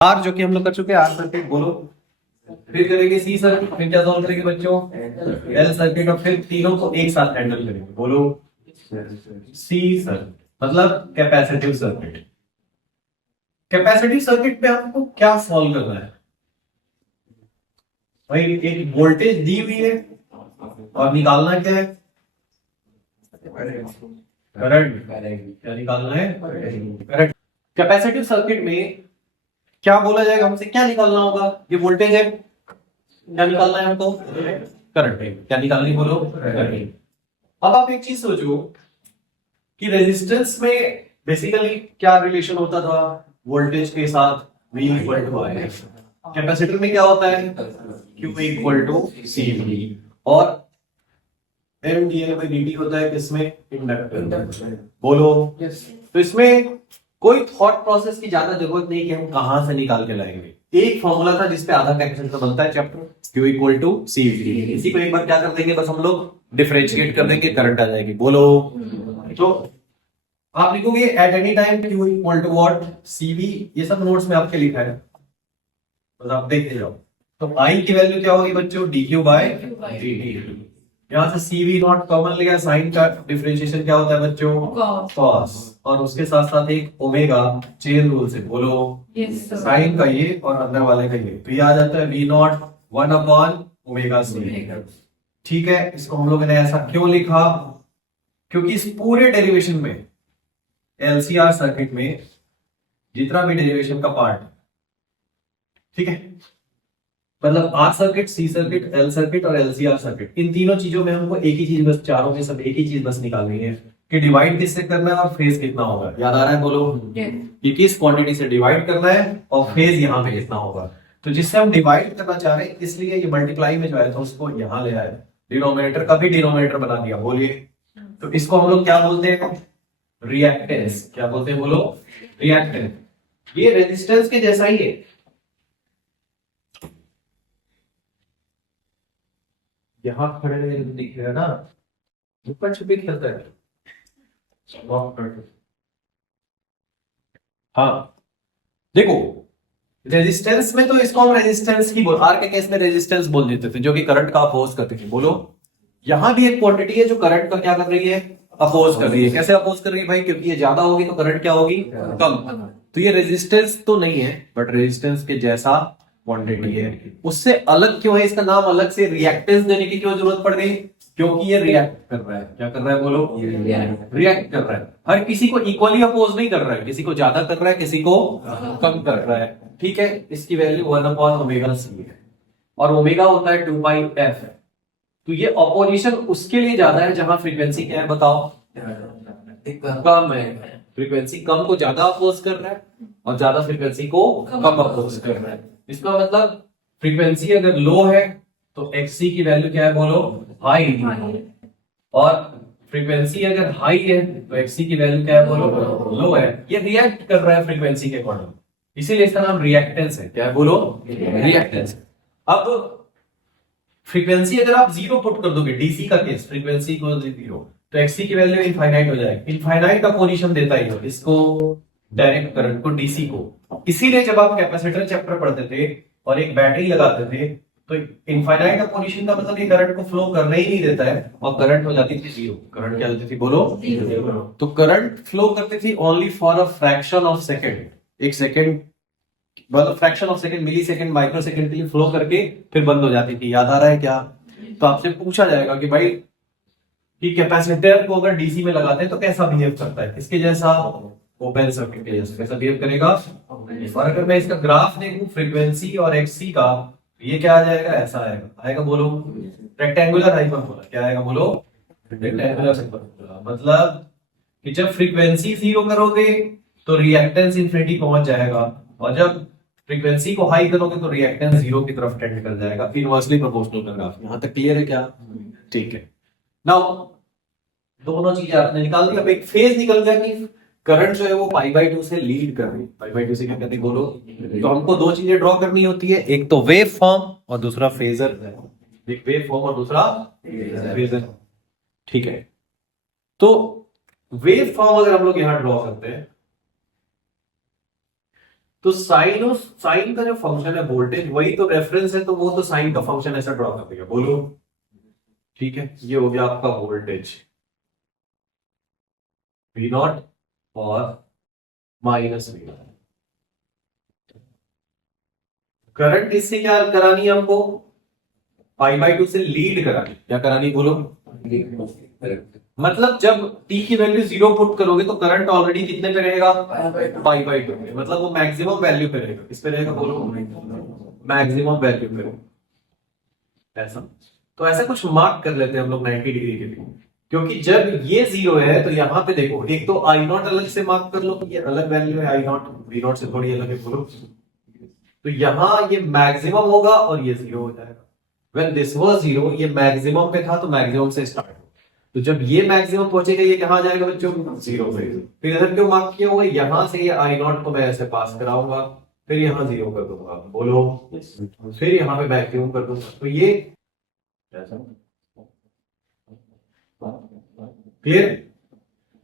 Are जो कि हम लोग कर चुके हैं, आर सर्किट बोलो। फिर करेंगे सी सर्किट, फिर क्या सॉल्व करेंगे बच्चों, एल सर्किट, और फिर तीनों को एक साथ हैंडल करेंगे बोलो। सी सर्किट मतलब कैपेसिटिव सर्किट। कैपेसिटिव सर्किट में आपको क्या सॉल्व करना है भाई, एक वोल्टेज दी हुई है और निकालना क्या है, करंट। क्या निकालना है, करंट। कैपेसिटिव सर्किट में क्या बोला जाएगा हमसे, क्या निकालना होगा, ये वोल्टेज है, क्या निकालना है हमको, करंट है। क्या निकालनी बोलो, करंट। अब आप एक चीज सोचो कि रेजिस्टेंस में बेसिकली क्या रिलेशन होता था वोल्टेज के साथ, V equal to I। Capacitor में क्या होता है, Q इक्वल टू CV, और mdL/dt होता है किसमें, इंडक्टर बोलो। तो इसमें कोई थॉट प्रोसेस की ज्यादा जरूरत नहीं कि हम कहां से निकाल के लाएंगे। एक फॉर्मूला था जिसपे आधा कैपेसिटर बनता है chapter, Q equal to CV। इसी को एक बार क्या कर देंगे, बस हम लोग डिफरेंशिएट कर देंगे, करंट आ जाएगी बोलो। तो आप लिखोगे at any time Q equal to what, CV। ये सब नोट्स में आपके लिखा है, बस आप देखते जाओ। तो I की वैल्यू क्या होगी बच्चों, dQ बाय dt। यहां से CV नॉट कॉमन लिया, साइन का डिफरेंशिएशन क्या होता है बच्चों, cos, और उसके साथ साथ एक ओमेगा, चेन रूल से बोलो, साइन का ये और अंदर वाले का ये, तो ये आ जाता है V नॉट 1/ओमेगा c। ठीक है, इसको हम लोगों ने ऐसा क्यों लिखा, क्योंकि इस पूरे डेरिवेशन में, LCR सर्किट में जितना भी डेरिवेशन का पार्ट, ठीक है, मतलब R circuit, C circuit, L circuit और LCR सर्किट, इन तीनों चीजों में हमको एक ही चीज बस, चारों में सब एक ही चीज बस निकालनी है कि डिवाइड किससे करना है और फेज कितना होगा। याद आ रहा है बोलो, कि किस क्वांटिटी से डिवाइड करना है और फेज यहाँ पे कितना होगा। तो जिससे हम डिवाइड करना चाह रहे हैं, इसलिए ये मल्टीप्लाई में जो है तो उसको यहाँ ले आए, डिनोमिनेटर का भी डिनोमिनेटर बना दिया। बोलिए, तो इसको हम लोग क्या बोलते हैं, रिएक्टेंस। क्या बोलते हैं बोलो, रिएक्टेंस। ये रेजिस्टेंस के जैसा ही है, यहां खड़े दिख रहे हैं ना, ऊपर छुपी खेलता है। हाँ देखो, रेजिस्टेंस में तो इसको हम रेजिस्टेंस की बोल, आर के केस में रेजिस्टेंस बोल देते थे, जो कि करंट का अपोज करते थे बोलो। यहां भी एक क्वांटिटी है जो करंट का क्या कर रही है, अपोज कर रही है। कैसे अपोज कर रही है भाई, क्योंकि ये ज्यादा होगी तो करंट क्या होगी, कम। तो ये रेजिस्टेंस तो नहीं है, बट रेजिस्टेंस के जैसा क्वांटिटी है। उससे अलग क्यों है, इसका नाम अलग से रिएक्टेंस देने की क्यों जरूरत पड़ गई, क्योंकि ये रिएक्ट कर रहा है। क्या कर रहा है बोलो, रिएक्ट कर रहा है। हर किसी को इक्वली अपोज नहीं कर रहा है, किसी को ज्यादा कर रहा है, किसी को कम कर रहा है। ठीक है, इसकी वैल्यू 1/ओमेगा c है, और ओमेगा होता है 2πf। तो ये ऑपोजिशन उसके लिए ज्यादा है जहां फ्रीक्वेंसी क्या है बताओ, कम है। फ्रीक्वेंसी कम को ज्यादा अपोज कर रहा है और ज्यादा फ्रीक्वेंसी को कम अपोज कर रहा है। इसका मतलब फ्रीक्वेंसी अगर लो है तो XC की वैल्यू क्या है बोलो, हाई। और फ्रीक्वेंसी अगर हाई है तो XC की वैल्यू क्या है बोलो, लो है। ये रिएक्ट कर रहा है फ्रीक्वेंसी के अकॉर्डिंग, इसीलिए इसका नाम रिएक्टेंस है। क्या है बोलो, रिएक्टेंस। अब फ्रीक्वेंसी अगर आप जीरो पुट कर दोगे, डीसी का केस, फ्रीक्वेंसी को जीरो, तो XC की वैल्यू इनफाइनाइट हो जाएगी। इनफाइनाइट का पोजीशन देता ही हो इसको, डायरेक्ट करंट को, डीसी को। इसीलिए जब आप कैपेसिटर चैप्टर पढ़ते थे और एक बैटरी लगाते थे, तो इनफाइनाइट पोजीशन का मतलब ये करंट को फ्लो करने ही नहीं देता है, और करंट हो जाती थी जीरो। करंट क्या होती थी बोलो, तो करंट फ्लो करती थी only for a fraction of second. एक सेकेंड मतलब fraction of second, milli second, micro second के लिए फ्लो करके फिर बंद हो जाती थी। याद आ रहा है क्या, तो आपसे पूछा जाएगा कि भाई कि कैपेसिटर को अगर डीसी में लगाते हैं तो कैसा बिहेव करता है, किसके जैसा, ओपन सर्किट के जैसा कैसा बिहेव करेगा। और अगर मैं इसका ग्राफ देखूं फ्रीक्वेंसी और XC का, ये क्या आ जाएगा, ऐसा आएगा। आएगा बोलो, रेक्टेंगुलर हाइपरबोला। क्या आएगा बोलो, रेक्टेंगुलर हाइपरबोला। मतलब कि जब फ्रीक्वेंसी जीरो करोगे तो रिएक्टेंस इन्फिनिटी पहुंच जाएगा, और जब फ्रीक्वेंसी को हाई करोगे तो रिएक्टेंस जीरो की तरफ टेंड कर जाएगा। इनवर्सली प्रोपोर्शनल का ग्राफ। यहां तक क्लियर है क्या, ठीक है। नाउ दोनों चीजें आपने निकाल दी। अब एक फेज निकल गया कि करंट जो है वो π/2 से लीड कर रही है। π/2 से क्या कहते हैं बोलो, तो हमको दो चीजें ड्रॉ करनी होती है, एक तो वेव फॉर्म और दूसरा फेजर। एक वेव फॉर्म और दूसरा फेजर, ठीक है। तो वेव फॉर्म अगर हम लोग यहां ड्रॉ करते हैं, तो साइन का जो फंक्शन है वोल्टेज वही तो रेफरेंस है, तो वो तो साइन का फंक्शन ऐसा ड्रॉ कर देगा। बोलो ठीक है, ये हो गया आपका वोल्टेज V नॉट और माइनस V नॉट। करंट इससे क्या करानी है हमको, π/2 से लीड करानी। क्या करानी बोलो, मतलब जब t की वैल्यू 0 पुट करोगे तो करंट ऑलरेडी कितने पे रहेगा, π/2 पे, मतलब वो मैक्सिमम वैल्यू पे रहेगा। किस पे रहेगा बोलो, मैक्सिमम वैल्यू पे रहेगा। ऐसा तो ऐसा कुछ मार्क कर लेते हैं हम लोग 90 डिग्री के लिए, क्योंकि जब ये 0 है तो यहाँ पे देखो, एक तो I0 अलग से मार्क कर लो, ये अलग वैल्यू है I0, V0 से थोड़ी अलग है बोलो। तो यहाँ ये मैक्सिमम होगा और ये 0 हो जाएगा। When this was 0, ये मैक्सिमम पे था तो मैक्सिमम से स्टार्ट हो, तो जब ये मैक्सिमम पहुंचेगा ये कहां जाएगा बच्चों, 0 पे। फिर इधर क्यों मार्क किया हुआ है, यहां से ये I0 को मैं ऐसे पास कराऊंगा, फिर यहाँ 0 कर दूंगा बोलो, फिर यहाँ पे मैक्सिमम कर दूंगा। तो ये क्लियर।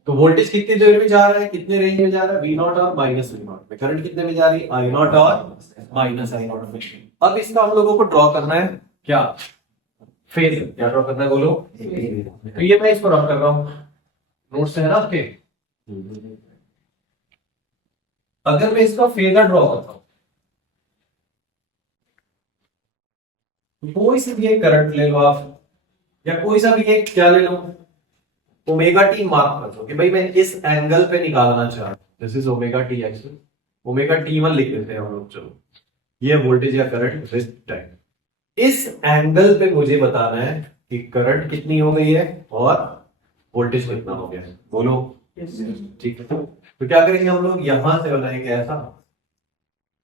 तो वोल्टेज कितनी देर में जा रहा है, कितने रेंज में जा रहा है, V0 और माइनस V0 में। करंट कितने में जा रही है, I0 और माइनस I0 में। अब इसका हम लोगों को ड्रॉ करना है क्या, फेज। क्या ड्रॉ करना है बोलो, तो ये मैं इसको ड्रॉ कर रहा हूं, नोट से है ना आपके। अगर मैं इसका फेजर ड्रॉ करता हूं, कोई सी भी एक करंट ले लो आप, या कोई सा भी एक क्या ले लो, ओमेगा टी मार्क कर दो कि भाई मैं इस एंगल पे निकालना चाह रहा हूं, this is omega T actually, omega T1 लिख देते हैं हम लोग। चलो ये वोल्टेज या करंट विद टाइम, इस एंगल पे मुझे बताना है कि करंट कितनी हो गई है और वोल्टेज कितना हो गया है बोलो। ठीक है, तो क्या करेंगे हम लोग, यहां से बनाएंगे ऐसा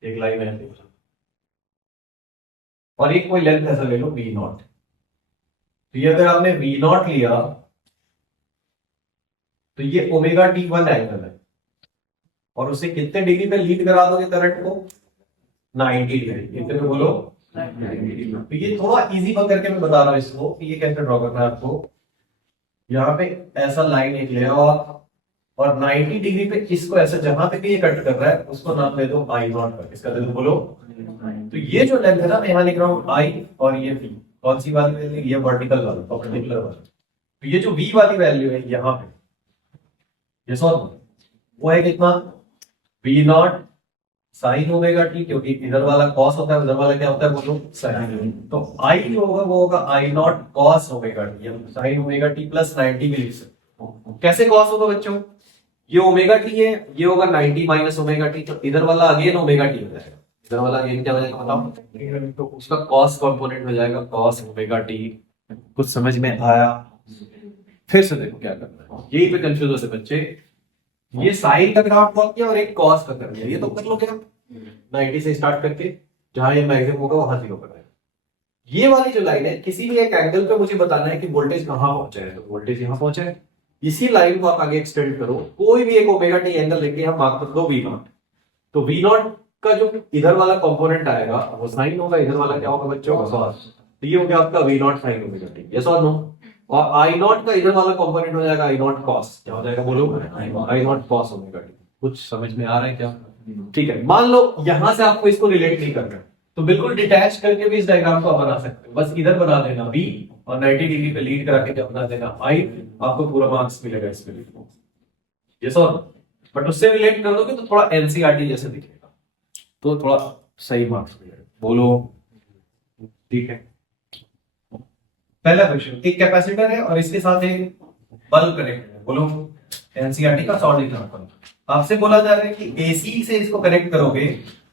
एक लाइन है और एक कोई लेंथ ऐसा ले लो V0। तो ये अगर आपने V0 लिया तो ये ओमेगा T1 एंगल है, और उसे कितने डिग्री पे लीड करा दोगे करंट को, 90 डिग्री। कितने पे बोलो, 90 डिग्री। तो ये थोड़ा इजी करके मैं बता रहा हूं इसको कि ये कैसे ड्रॉ करना है आपको। यहाँ पे ऐसा लाइन एक ले आओ आप, और 90 डिग्री पे इसको ऐसा जहां पे भी ये कट कर रहा है उसको नाम दे दो I0 का। इसका दे दो बोलो। तो ये जो लेंथ है ना, मैं यहाँ लिख रहा हूँ I और ये V, कौन सी वाली वैल्यू, ये वर्टिकल वाला परपेंडिकुलर वाला। तो ये जो V वाली वैल्यू है यहाँ पे, ये सॉल्व वो है कितना, V0 साइन ओमेगा टी, क्योंकि इधर वाला कॉस होता है उधर वाला क्या होता है बोलो साइन। तो I जो होगा वो होगा I0 कॉस ओमेगा टी, हम साइन ओमेगा टी प्लस 90 में लिख सकते। कैसे कॉस होगा बच्चों, ये ओमेगा टी है, ये होगा 90 माइनस ओमेगा टी, तो इधर वाला अगेन ओमेगा टी हो जाएगा, इधर वाला अगेन क्या हो जाएगा बताओ, तो उसका कॉस कंपोनेंट हो जाएगा कॉस ओमेगा टी। कुछ समझ में आया, फिर से देखो क्या करना है, यही पे कंफ्यूज होते बच्चे। ये साइन का ग्राफ ड्रॉ किया और एक कॉस का कर दिया, ये तो कर लो क्या 90 से स्टार्ट करके जहां ये मैक्सिमम होगा वहां 0 कर देना। ये वाली जो लाइन है, किसी भी एक एंगल पे मुझे बताना है कि वोल्टेज कहां पहुंचा है, तो वोल्टेज यहां पहुंचा है। इसी लाइन को आप आगे एक्सटेंड करो, कोई भी एक ओमेगा टी एंगल लेके हम मार्क कर दो V0। तो V0 का जो इधर वाला कंपोनेंट आएगा वो साइन होगा, इधर वाला क्या होगा बच्चों कॉस। तो ये हो गया आपका V0 sign omega T, yes और नो। और I0 का इधर वाला कंपोनेंट हो जाएगा I0 cos, क्या हो जाएगा बोलो I0 cos ओमेगा टी। कुछ समझ में आ रहा है क्या, ठीक है। मान लो यहां से आपको इसको रिलेट नहीं करना, तो बिल्कुल डिटैच करके भी इस डायग्राम को आप बना सकते हो। बस इधर बना देना V और 90 डिग्री पे लीड करा के क्या बना देना I, आपको पूरा मार्क्स मिलेगा इसमें। यस और, बट उससे रिलेट कर दोगे तो थोड़ा एनसीईआरटी जैसे दिखेगा, तो थोड़ा सही मार्क्स मिलेगा बोलो। ठीक है, पहला क्वेश्चन, एक कैपेसिटर है और इसके साथ एक बल्ब कनेक्ट है, बोलो एनसीईआरटी का सॉल्व एग्जांपल। आपसे बोला जा रहा है कि एसी से इसको कनेक्ट करोगे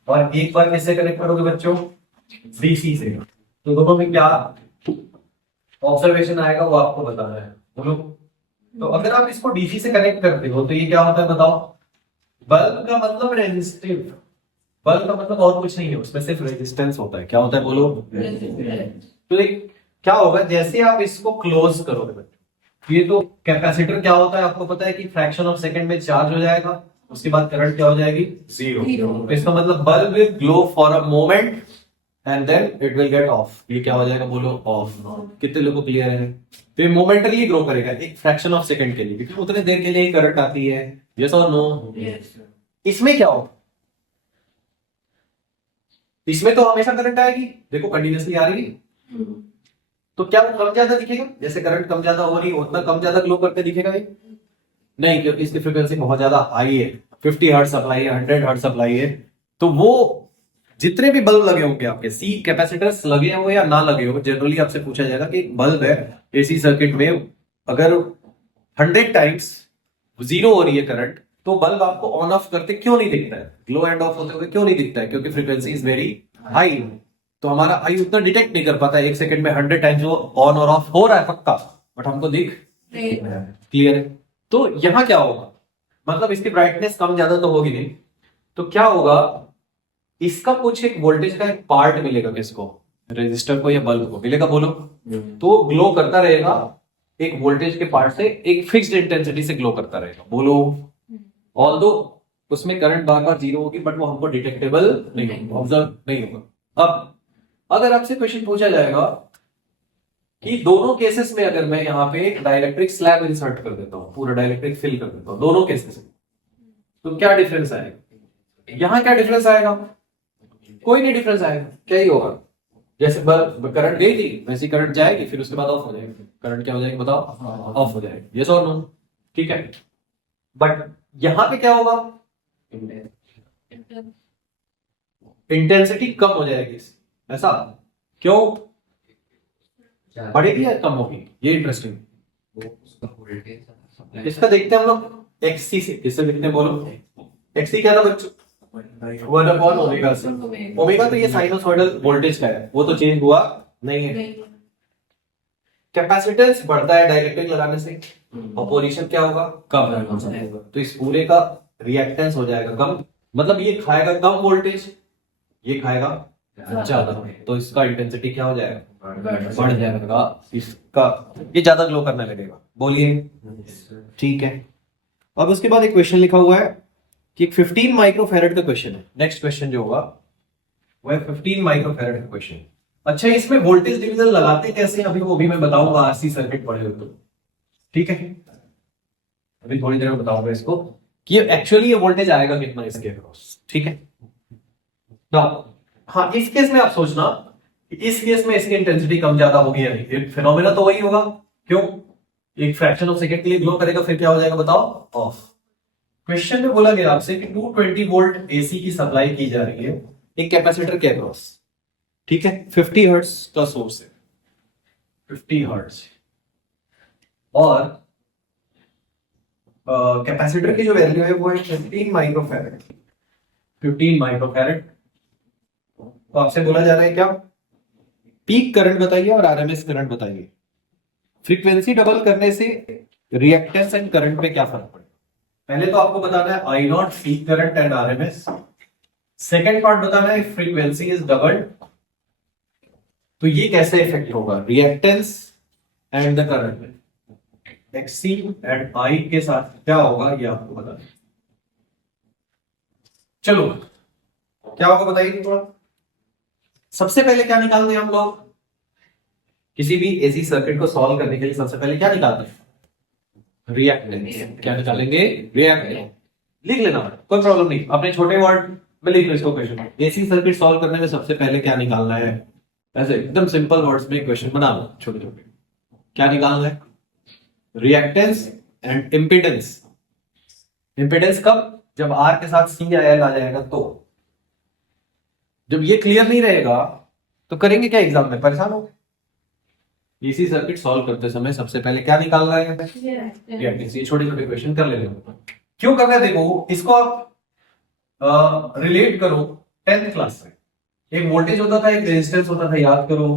और एक बार किससे कनेक्ट करोगे बच्चों, डीसी से। तो दोनों में क्या ऑब्जर्वेशन आएगा वो आपको बताना है बोलो। तो अगर आप इसको डीसी से कनेक्ट करते हो तो ये क्या होता है बताओ, बल्ब का मतलब रेजिस्टिव, बल्ब का मतलब और कुछ नहीं है, उसमें सिर्फ रेजिस्टेंस होता है। क्या होता है बोलो, तो क्या होगा जैसे आप इसको क्लोज करोगे, ये तो कैपेसिटर क्या होता है आपको पता है कि फ्रैक्शन ऑफ सेकंड में चार्ज हो जाएगा, उसके बाद करंट क्या हो जाएगी 0। तो इसका मतलब bulb will glow for a moment and then it will get off. ये क्या हो जाएगा बोलो ऑफ। कितने लोगों को क्लियर है, तो ये मोमेंटली ग्रो करेगा एक फ्रैक्शन ऑफ सेकंड के लिए, क्योंकि उतने देर के लिए करंट आती है। यस और नो। इसमें क्या होगा, इसमें तो हमेशा करंट आएगी, देखो कंटिन्यूसली आ रही है, तो क्या वो कम ज्यादा दिखेगा? जैसे करंट कम ज्यादा हो रही है उतना कम ज्यादा ग्लो करके दिखेगा ये? नहीं, क्योंकि इसकी फ्रीक्वेंसी बहुत ज्यादा हाई है, 50 हर्ट्ज सप्लाई है, 100 हर्ट्ज सप्लाई है। तो वो जितने भी बल्ब लगे होंगे आपके, सी कैपेसिटर्स लगे हो या ना लगे हो, जनरली आपसे पूछा जाएगा कि एक बल्ब है एसी सर्किट में, अगर 100 टाइम्स जीरो हो रही है करंट, तो बल्ब आपको ऑन ऑफ करते क्यों नहीं दिखता है, ग्लो एंड ऑफ होते हुए क्यों नहीं दिखता है? क्योंकि फ्रीक्वेंसी इज वेरी हाई। तो हमारा आई उतना डिटेक्ट नहीं कर पाता है, 1 सेकंड में 100 टाइम्स वो ऑन और ऑफ हो रहा है पक्का, बट हमको दिख क्लियर है। तो यहां क्या होगा, मतलब इसकी ब्राइटनेस कम ज्यादा तो होगी नहीं, तो क्या होगा, इसका कुछ एक वोल्टेज का एक पार्ट मिलेगा, किसको, रेजिस्टर को या बल्ब को मिलेगा, बोलो। तो ग्लो करता रहेगा एक वोल्टेज के पार्ट से, एक फिक्स्ड इंटेंसिटी से ग्लो करता रहेगा, बोलो। ऑल्दो उसमें करंट बार बार जीरो होगी, बट वो हमको डिटेक्टेबल नहीं होगा, ऑब्जर्व नहीं होगा। अब अगर आपसे क्वेश्चन पूछा जाएगा कि दोनों केसेस में अगर मैं यहाँ पे डाइलेक्ट्रिक स्लैब इंसर्ट कर देता हूँ, पूरा डाइलेक्ट्रिक फिल कर देता हूँ दोनों केसेस में, तो क्या डिफरेंस आएगा? यहां क्या डिफरेंस आएगा? कोई नहीं डिफरेंस आएगा, क्या ही होगा, जैसे करंट गई थी वैसी करंट जाएगी, फिर उसके बाद ऑफ हो जाएगी। करंट क्या हो जाएगी बताओ? ऑफ हो जाएगी, यस और नो? ठीक है, बट यहां पे क्या होगा, इंटेंसिटी कम हो जाएगी, ऐसा क्यों? बढ़ेगी या कम होगी, ये इंटरेस्टिंग। इसका देखते हैं हम लोग एक्सी से, किससे देखते हैं बोलो? एक्सी क्या था बच्चों? 1 ओमेगा से। ओमेगा तो ये साइनोसॉइडल वोल्टेज का है, वो तो चेंज हुआ नहीं है। कैपेसिटेंस बढ़ता है डाइलेक्ट्रिक लगाने से, और पोजीशन क्या होगा? कम होगा, तो इस पूरे का रिएक्टेंस हो जाएगा कम, मतलब ये खाएगा कम वोल्टेज, ये खाएगा ज्यादा, तो इसका इंटेंसिटी क्या हो जाएगा? बढ़ जाएगा, इसका ये ज्यादा ग्लो करने लगेगा, बोलिए। ठीक है, अब उसके बाद एक क्वेश्चन लिखा हुआ है कि 15 माइक्रोफैरड का क्वेश्चन है। नेक्स्ट क्वेश्चन जो होगा वह 15 माइक्रोफैरड का क्वेश्चन। अच्छा, इसमें वोल्टेज डिवीजन लगाते कैसे, अभी वो भी मैं बताऊंगा, आरसी सर्किट पढ़े हो तो, ठीक है, अभी थोड़ी देर में बताऊंगा इसको कि एक्चुअली ये वोल्टेज आएगा कितना इसके अक्रॉस, ठीक है ना। हाँ, इस केस में आप सोचना, इस केस में इसकी इंटेंसिटी कम ज्यादा होगी या नहीं, फिनोमेना तो वही होगा, क्यों? एक फ्रैक्शन ऑफ सेकंड के लिए ग्लो करेगा, फिर क्या हो जाएगा बताओ? ऑफ। क्वेश्चन में बोला गया आपसे कि 220 वोल्ट एसी की सप्लाई की जा रही है एक कैपेसिटर के अक्रॉस, ठीक है, 50 हर्ट्ज का सोर्स है, 50 हर्ट्ज, और कैपेसिटर की जो वैल्यू है वो है 15 माइक्रोफैरड। 15 माइक्रोफैरड। तो आपसे बोला जा रहा है क्या? पीक करंट बताइए और आरएमएस करंट बताइए। फ्रीक्वेंसी डबल करने से रिएक्टेंस एंड करंट में क्या फर्क पड़ेगा? पहले तो आपको बताना है I naught peak current and RMS. Second part बताना है फ्रीक्वेंसी इज डबल्ड, तो ये कैसे इफेक्ट होगा रिएक्टेंस एंड द करंट में, एक्सी एंड आई के साथ क्या होगा ये आपको बताना है। चलो क्या होगा बताइए थोड़ा। सबसे पहले क्या निकालते हैं हम लोग? किसी भी एसी सर्किट को सॉल्व करने के लिए सबसे पहले क्या निकालते हैं? रिएक्टेंस। क्या निकालेंगे? रिएक्टेंस। लिख लेना, कोई प्रॉब्लम नहीं, अपने छोटे वर्ड में लिख लो इसको। क्वेश्चन एसी सर्किट सॉल्व करने में सबसे पहले क्या निकालना है, ऐसे एकदम सिंपल वर्ड्स में क्वेश्चन बना लो छोटे छोटे। क्या निकालना है? Reactance and impedance. इंपीडेंस कब? जब आर के साथ सी या एल आ जाएगा, तो जब ये क्लियर नहीं रहेगा तो करेंगे क्या एग्जाम में? परेशान हो। एसी सर्किट सॉल्व करते समय सबसे पहले क्या निकालना है? रिएक्टेंस। ये छोटे छोटे क्वेश्चन कर लेते हो। क्यों करना है देखो, इसको आप रिलेट करो 10th क्लास में। एक वोल्टेज होता था, एक रेजिस्टेंस होता था, याद करो।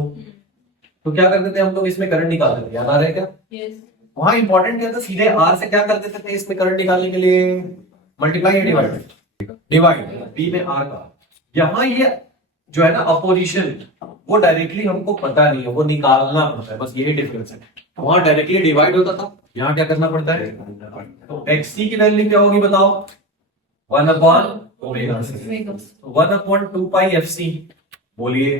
तो क्या करते थे हम लोग, इसमें करंट निकालते थे, याद आ रहा है क्या? वहां इंपॉर्टेंट क्या था, सीधे आर से क्या कर देते थे इसमें करंट निकालने के लिए? मल्टीप्लाई या डिवाइड? डिवाइड। बी में आर का। यहां ये जो है ना अपोजिशन, वो डायरेक्टली हमको पता नहीं है, वो निकालना पड़ता है, बस यही डिफरेंस है। वहां डायरेक्टली डिवाइड होता था, यहाँ क्या करना पड़ता है? तो एक्सी की वैल्यू क्या होगी बताओ? 1/ओमेगा सी, 1/2 पाई एफसी। बोलिए।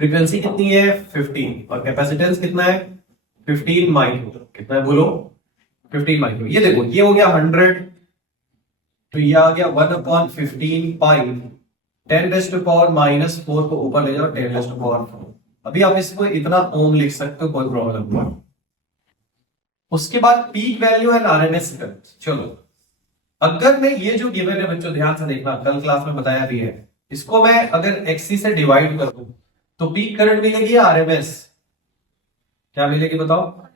फ्रीक्वेंसी कितनी है? 15, और कैपेसिटेंस कितना है? 15 माइक्रो। कितना है बोलो? 15 माइक्रो। ये देखो, ये हो गया 100, तो ये आ गया 1/15 पाई 10⁻⁻4 को ऊपर ले जाओ 10⁻4। अभी आप इसको इतना ओम लिख सकते हो, कोई प्रॉब्लम नहीं। उसके बाद peak value and RMS current. चलो, अगर मैं ये जो गिवन है बच्चों, ध्यान से देखना, कल क्लास में बताया भी है, इसको मैं अगर एक्सी से डिवाइड कर दूं तो पीक करंट मिलेगी या आरएमएस? क्या मिलेगी बताओ?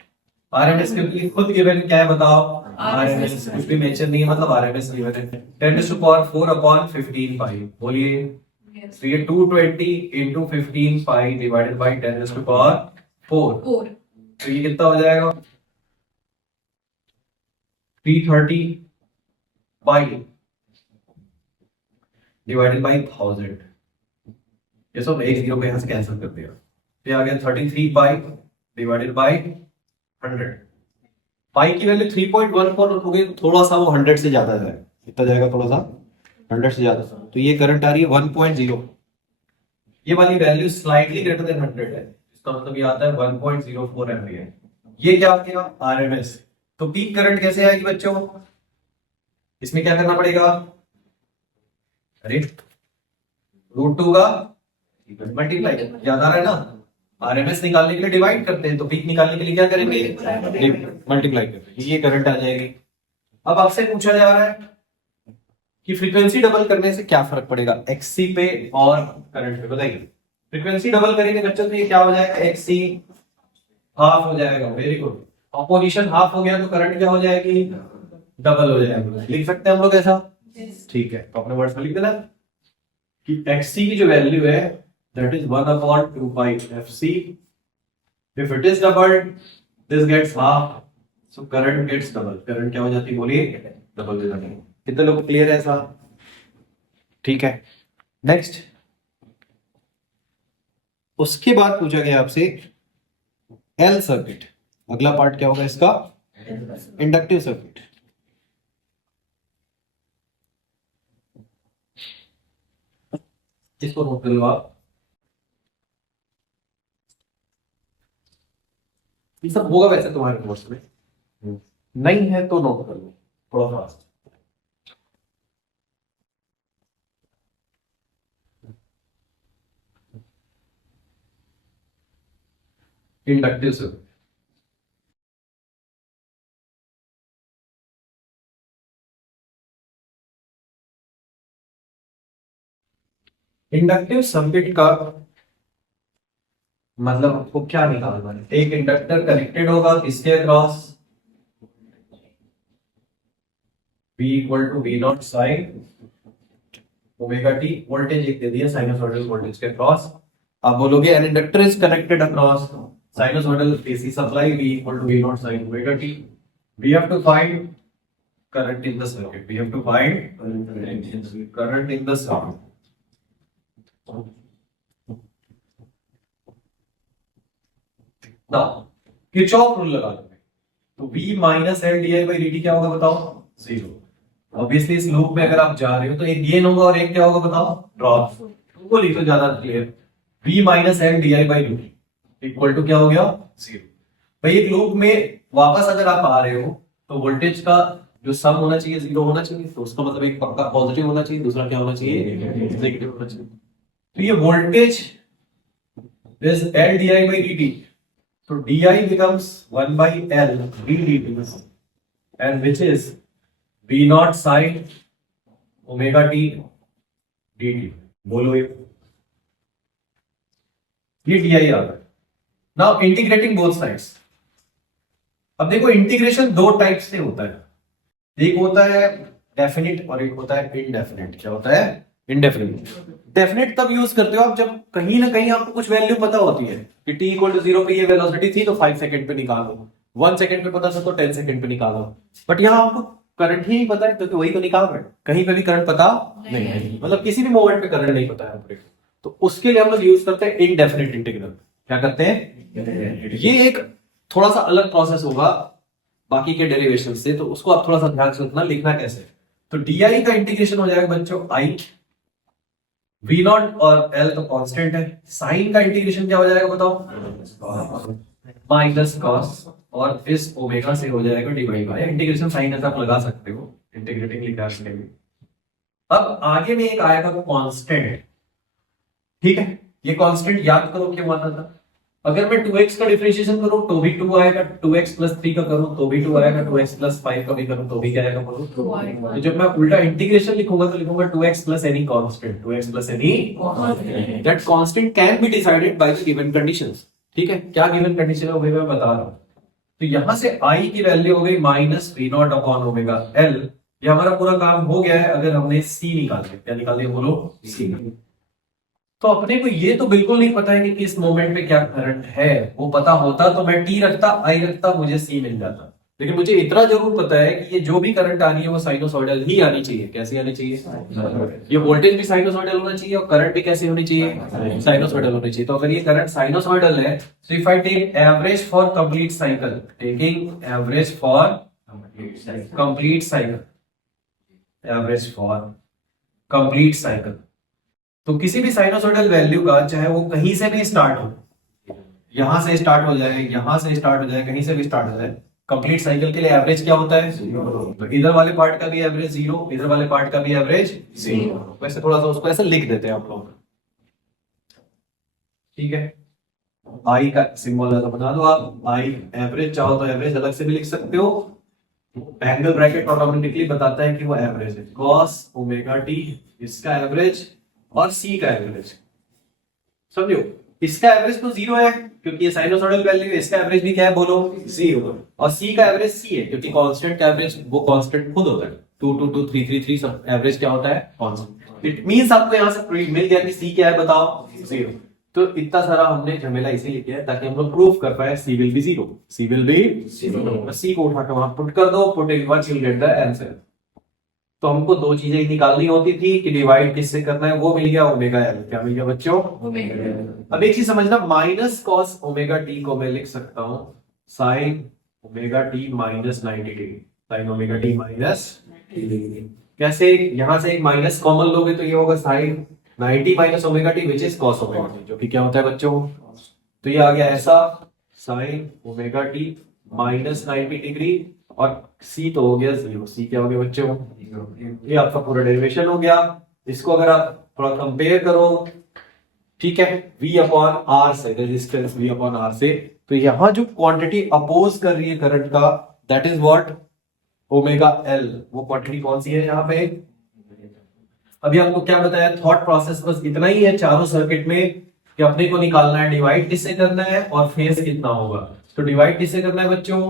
आरएमएस, क्योंकि खुद गिवन क्या है बताओ? आरएमएस, कुछ भी मेंशन नहीं है, मतलब आरएमएस गिवन है। 10⁻4 अपॉन 15 पाई, बोलिए। तो ये 220 इंटू 15 पाई डिवाइडेड बाई 10⁻4। तो ये कितना हो जाएगा? 330 पाई डिवाइडेड बाई 1000। ये सब एक जीरो को यहां से कैंसिल कर दिया, तो आ गया 33 पाई डिवाइडेड बाई 100। पाई की वैल्यू 3.14 हो गई, थोड़ा सा वो 100 से ज्यादा है, कितना जाएगा? थोड़ा सा 100 से ज्यादा। तो ये करंट आ रही है 1.0। ये वाली वैल्यू स्लाइटली ग्रेटर देन 100 है, इसका मतलब ये आता है 1.04 एम्पियर। ये क्या आ गया? आरएमएस। तो पीक करंट कैसे आएगी बच्चों? इसमें क्या करना पड़ेगा? अरे √2 का मल्टीप्लाई, याद आ रहा है ना? आरएमएस निकालने के लिए डिवाइड करते हैं, तो पीक निकालने के लिए क्या करेंगे? मल्टीप्लाई करेंगे। ये करंट आ जाएगी। अब आपसे पूछा जा रहा है कि फ्रीक्वेंसी डबल करने से क्या फर्क पड़ेगा एक्सी पे और करंट पे, बताइए। फ्रीक्वेंसी डबल करेंगे बच्चों तो ये क्या हो जाएगा? एक्सी हाफ हो जाएगा। Very good. ऑपोजिशन हाफ हो गया तो करंट क्या हो जाएगी? डबल हो जाएगा। लिख सकते हैं हम लोग ऐसा? ठीक है, तो अपने वर्ड्स में लिख देना कि एक्सी की जो वैल्यू है that is 1/2 pi fc. If it is doubled, this gets half, so current gets double. Current क्या हो जाती है बोलिए? डबल हो जाती है। कितने लोग क्लियर है ऐसा? ठीक है, नेक्स्ट। उसके बाद पूछा गया आपसे एल सर्किट। अगला पार्ट क्या होगा इसका? Inductive circuit. इसको नोट कर लो आप। ये सब होगा वैसे तुम्हारे कोर्स में, नहीं है तो नोट कर लो थोड़ा fast. Inductive circuit. Inductive circuit का मतलब आपको क्या निकालना है? एक इंडक्टर कनेक्टेड होगा किसके across? V = V0 sin omega t. Voltage एक दे दिया साइनसॉइडल वोल्टेज के अक्रॉस। आप बोलोगे an inductor is connected across sinusoidal AC supply V = V0 sin omega t. We have to find current in the circuit. We have to find current in the circuit. Kirchhoff rule लगा दोगे तो V - L di/dt क्या होगा बताओ? 0। Obviously इस loop में अगर आप जा रहे हो तो एक गेन होगा और एक क्या होगा बताओ? ड्रॉप। वो लिखो ज्यादा clear. V - L di/dt equal to क्या हो गया? 0। भाई एक लूप में वापस अगर आप आ रहे हो तो वोल्टेज का जो सम होना चाहिए 0 होना चाहिए, तो उसका मतलब एक पक्का पॉजिटिव होना चाहिए, दूसरा क्या होना चाहिए? नेगेटिव होना चाहिए। तो ये voltage is L di/dt, so di becomes 1/L dt and which is V0 sin omega t dt। बोलो ये di आ गया। Now integrating both sides. अब देखो इंटीग्रेशन दो टाइप से होता है, एक होता है डेफिनिट और एक होता है इनडेफिनिट। क्या होता है? इनडेफिनिट। डेफिनिट तब यूज करते हो आप जब कहीं ना कहीं आपको कुछ वैल्यू पता होती है कि t = 0 पे ये वेलोसिटी थी तो 5 सेकंड पे निकालो, 1 सेकंड पे पता था तो 10 सेकंड पे निकालो। बट यहाँ आपको करंट ही नहीं पता है क्योंकि वही तो निकाल रहे हैं, कहीं पे भी करंट पता नहीं है, मतलब किसी भी मोमेंट पे करंट नहीं पता है आपको। तो उसके लिए हम लोग यूज करते हैं इनडेफिनिट इंटीग्रल। क्या करते हैं? ये एक थोड़ा सा अलग प्रोसेस होगा बाकी के डेरिवेशन से, तो उसको आप थोड़ा सा ध्यान से रखना। लिखना कैसे? तो डी का इंटीग्रेशन हो जाएगा बच्चों आई, V0 और L तो कांस्टेंट है। साइन का इंटीग्रेशन क्या हो जाएगा बताओ? माइनस कॉस, और इस ओमेगा से हो जाएगा डिवाइड बाय इंटीग्रेशन साइन ऐसा आप लगा सकते हो इंटीग्रेटिंग लिखा के लिए। अब आगे में एक आएगा कांस्टेंट, ठीक है, ये कांस्टेंट याद करो क्यों आता था। अगर मैं 2x का डिफरेंशिएशन करूं तो भी 2 आएगा, 2x प्लस 3 का करूं तो भी 2 आएगा, 2x प्लस 5 का भी करूं तो भी क्या आएगा बोलो 2 आएगा। तो जब मैं उल्टा इंटीग्रेशन लिखूंगा तो लिखूंगा 2x plus any constant, 2x plus any that constant can be decided by the given conditions. ठीक है, क्या गिवन कंडीशन है वो मैं बता रहा हूं। तो यहां से i की वैल्यू हो गई minus V naught upon omega L. ये हमारा पूरा काम हो गया है अगर हमने c निकाल दिया। क्या निकाल दिया बोलो c। तो अपने को ये तो बिल्कुल नहीं पता है कि किस मोमेंट पे क्या करंट है। वो पता होता तो मैं टी रखता, आई रखता, मुझे सी मिल जाता। लेकिन मुझे इतना जरूर पता है कि ये जो भी करंट आनी है वो साइनोसॉइडल ही आनी चाहिए। कैसी आनी चाहिए? ये वोल्टेज भी साइनोसॉइडल होना चाहिए और करंट भी कैसे होनी चाहिए? साइनोसॉइडल होनी चाहिए। तो अगर ये करंट साइनोसॉइडल है तो if I take average for complete cycle, taking average for complete cycle, average for complete cycle, तो किसी भी साइनोसॉइडल वैल्यू का चाहे वो कहीं से भी स्टार्ट हो, यहां से स्टार्ट हो जाए, यहां से स्टार्ट हो जाए, कहीं से भी स्टार्ट हो जाए, कंप्लीट साइकिल के लिए एवरेज क्या होता है? तो इधर वाले पार्ट का भी एवरेज जीरो, इधर वाले पार्ट का भी एवरेज जीरो। वैसे थोड़ा सा उसको ऐसे लिख देते हैं आप लोग। ठीक है, आई का सिंबल ऐसा बना दो आप, आई एवरेज, चाहो तो एवरेज अलग से भी लिख सकते हो। एंगल ब्रैकेट ऑटोमेटिकली बताता है कि वो एवरेज है। कॉस ओमेगा टी इसका एवरेज और सी का एवरेज, समझो। इसका एवरेज तो जीरो है क्योंकि ये साइनोसॉइडल वैल्यू है। इसका एवरेज भी क्या है बोलो? जीरो। और सी का एवरेज सी है क्योंकि कांस्टेंट का एवरेज वो कांस्टेंट खुद होता है। 2 2 2 3 3 3 सब एवरेज क्या होता है? कांस्टेंट। इट मींस आपको यहां से मिल गया कि सी क्या है बताओ? जीरो। तो इतना सारा हमने झमेला इसीलिए किया है ताकि हम लोग प्रूफ कर पाए C will be zero, C will be zero. C को उठा के वहां पुट कर दो, put in what you get the answer. तो हमको दो चीजें ही निकालनी होती थी कि डिवाइड किससे करना है, वो मिल गया ओमेगा एल। क्या मिल गया बच्चों? अब एक चीज समझना, माइनस कॉस ओमेगा टी को मैं लिख सकता हूं sign omega T minus 90 degree, sign omega T minus 90 degree. कैसे? यहां से एक माइनस कॉमन लोगे तो ये होगा sine 90 minus omega t which is cos omega t, जो कि क्या होता है बच्चों? तो ये आ गया ऐसा sign omega T minus 90 degree और सी तो हो गया जीरो। सी क्या हो गया बच्चों? ये आपका पूरा डेरिवेशन हो गया। इसको अगर आप थोड़ा कंपेयर करो, ठीक है, V अपॉन आर से, रेजिस्टेंस V अपॉन आर से, तो यहां जो क्वांटिटी अपोज कर रही है करंट का, that is what? Omega L. वो क्वांटिटी कौन सी है यहाँ पे? अभी आपको क्या बताया? थॉट प्रोसेस बस इतना ही है चारों सर्किट में कि अपने को निकालना है डिवाइड किससे करना है और फेज कितना होगा। तो डिवाइड किससे करना है बच्चों?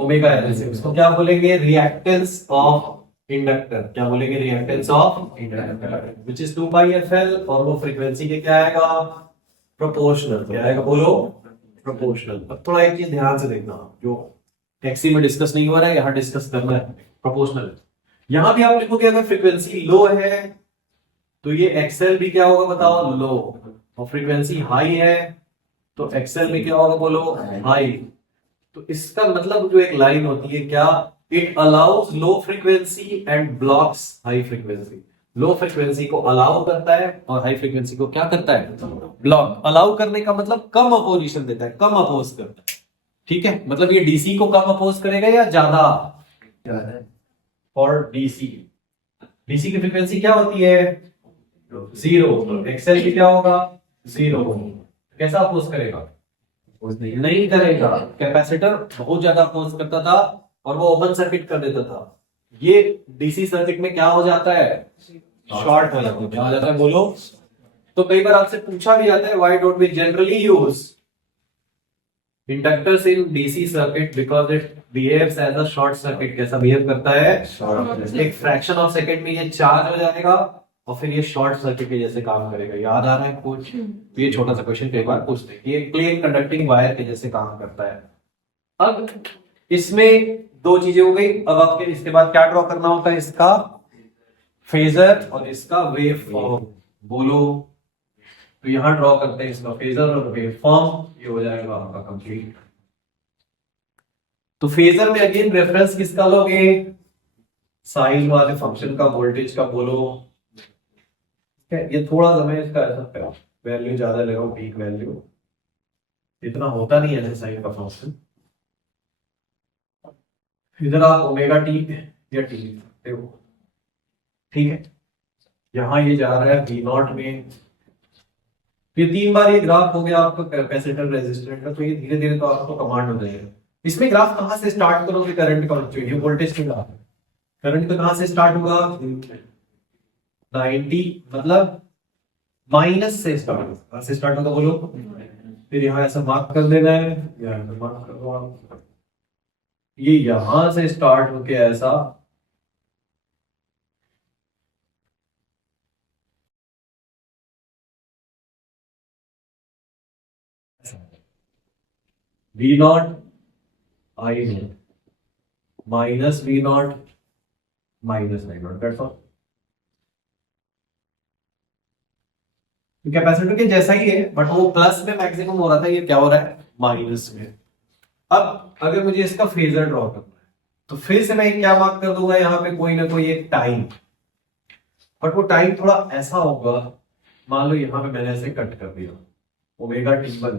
ओमेगा एल से। उसको क्या बोलेंगे? Reactance of inductor. क्या बोलेंगे? Reactance of inductor which is 2 pi F L. और वो फ्रीक्वेंसी के क्या आएगा? प्रोपोर्शनल। क्या आएगा बोलो? प्रोपोर्शनल। अब थोड़ा एक चीज ध्यान से देखना, जो टैक्सी में डिस्कस नहीं हो रहा है यहां डिस्कस करना है। प्रोपोर्शनल यहां भी आप लिखोगे अगर फ्रीक्वेंसी लो है तो ये एक्सएल भी क्या होगा बताओ? लो। और फ्रीक्वेंसी हाई है तो एक्सएल भी क्या होगा बोलो? हाई। तो इसका मतलब जो एक लाइन होती है क्या? It allows low frequency and blocks high frequency. Low frequency को अलाउ करता है और हाई फ्रीक्वेंसी को क्या करता है? ब्लॉक। अलाउ करने का मतलब कम अपोजिशन देता है, कम अपोज करता है। ठीक है, मतलब ये डीसी को कम अपोज करेगा या ज्यादा? और डीसी, डीसी की फ्रीक्वेंसी क्या होती है? जीरो। एक्सएल भी क्या होगा? जीरो। कैसा अपोज करेगा? नहीं करेगा। कैपेसिटर बहुत ज्यादा अपोज करता था और वो ओपन सर्किट कर देता था। ये डीसी सर्किट में क्या हो जाता है? शॉर्ट हो जाता है। क्या हो जाता है बोलो? तो कई बार आपसे पूछा भी जाता है why don't we generally use inductors in DC circuit? Because it behaves as a short circuit. कैसा बिहेव करता है? एक फ्रैक्शन ऑफ सेकंड में ये चार्ज हो जाएगा और फिर ये शॉर्ट सर्किट के जैसे काम करेगा। याद आ रहा है कुछ? तो ये छोटा सा क्वेश्चन कई बार पूछते हैं। ये प्लेन कंडक्टिंग वायर के जैसे काम करता है। अब इसमें दो चीजें हो गई। अब आपके इसके बाद क्या ड्रॉ करना होता है? इसका फेजर और इसका वेव फॉर्म। बोलो। तो यहां ड्रॉ करते हैं इसका फेजर और वेव फॉर्म। ये हो जाएगा आपका कंप्लीट। तो फेजर में अगेन रेफरेंस किसका लोगे? साइन वाले फंक्शन का, वोल्टेज का। बोलो। ये थोड़ा सा मैं इसका ऐसा वैल्यू ज्यादा ले रहा हूं, पीक वैल्यू इतना होता नहीं है साइन का फंक्शन। इधर आप ओमेगा टी या टी लिखते हो। ठीक है, यहां ये जा रहा है वी नॉट में, तो ये 3 बार ये ग्राफ हो गया आपका कैपेसिटर रेजिस्टेंस का, तो ये धीरे धीरे तो आपको कमांड हो जाएगा। इसमें ग्राफ कहां से स्टार्ट करोगे? करंट का बच्चों, ये वोल्टेज का ग्राफ है। करंट का कहां से स्टार्ट होगा? 90 मतलब माइनस से स्टार्ट होगा। कहां से स्टार्ट होगा बोलो? फिर यहां ऐसा मार्क कर देना है, यहां मार्क कर दो आप। ये यहां से स्टार्ट होके ऐसा V naught I naught minus V naught minus I naught, that's all. Capacitor के जैसा ही है, बट वो प्लस में मैक्सिमम हो रहा था, ये क्या हो रहा है? माइनस में। अब अगर मुझे इसका फेजर ड्रॉ करना है, तो फिर से मैं क्या मार्क कर दूंगा यहाँ पे? कोई ना कोई एक टाइम, बट वो टाइम थोड़ा ऐसा होगा, मान लो यहां पे मैंने ऐसे कट कर दिया ओमेगा T1,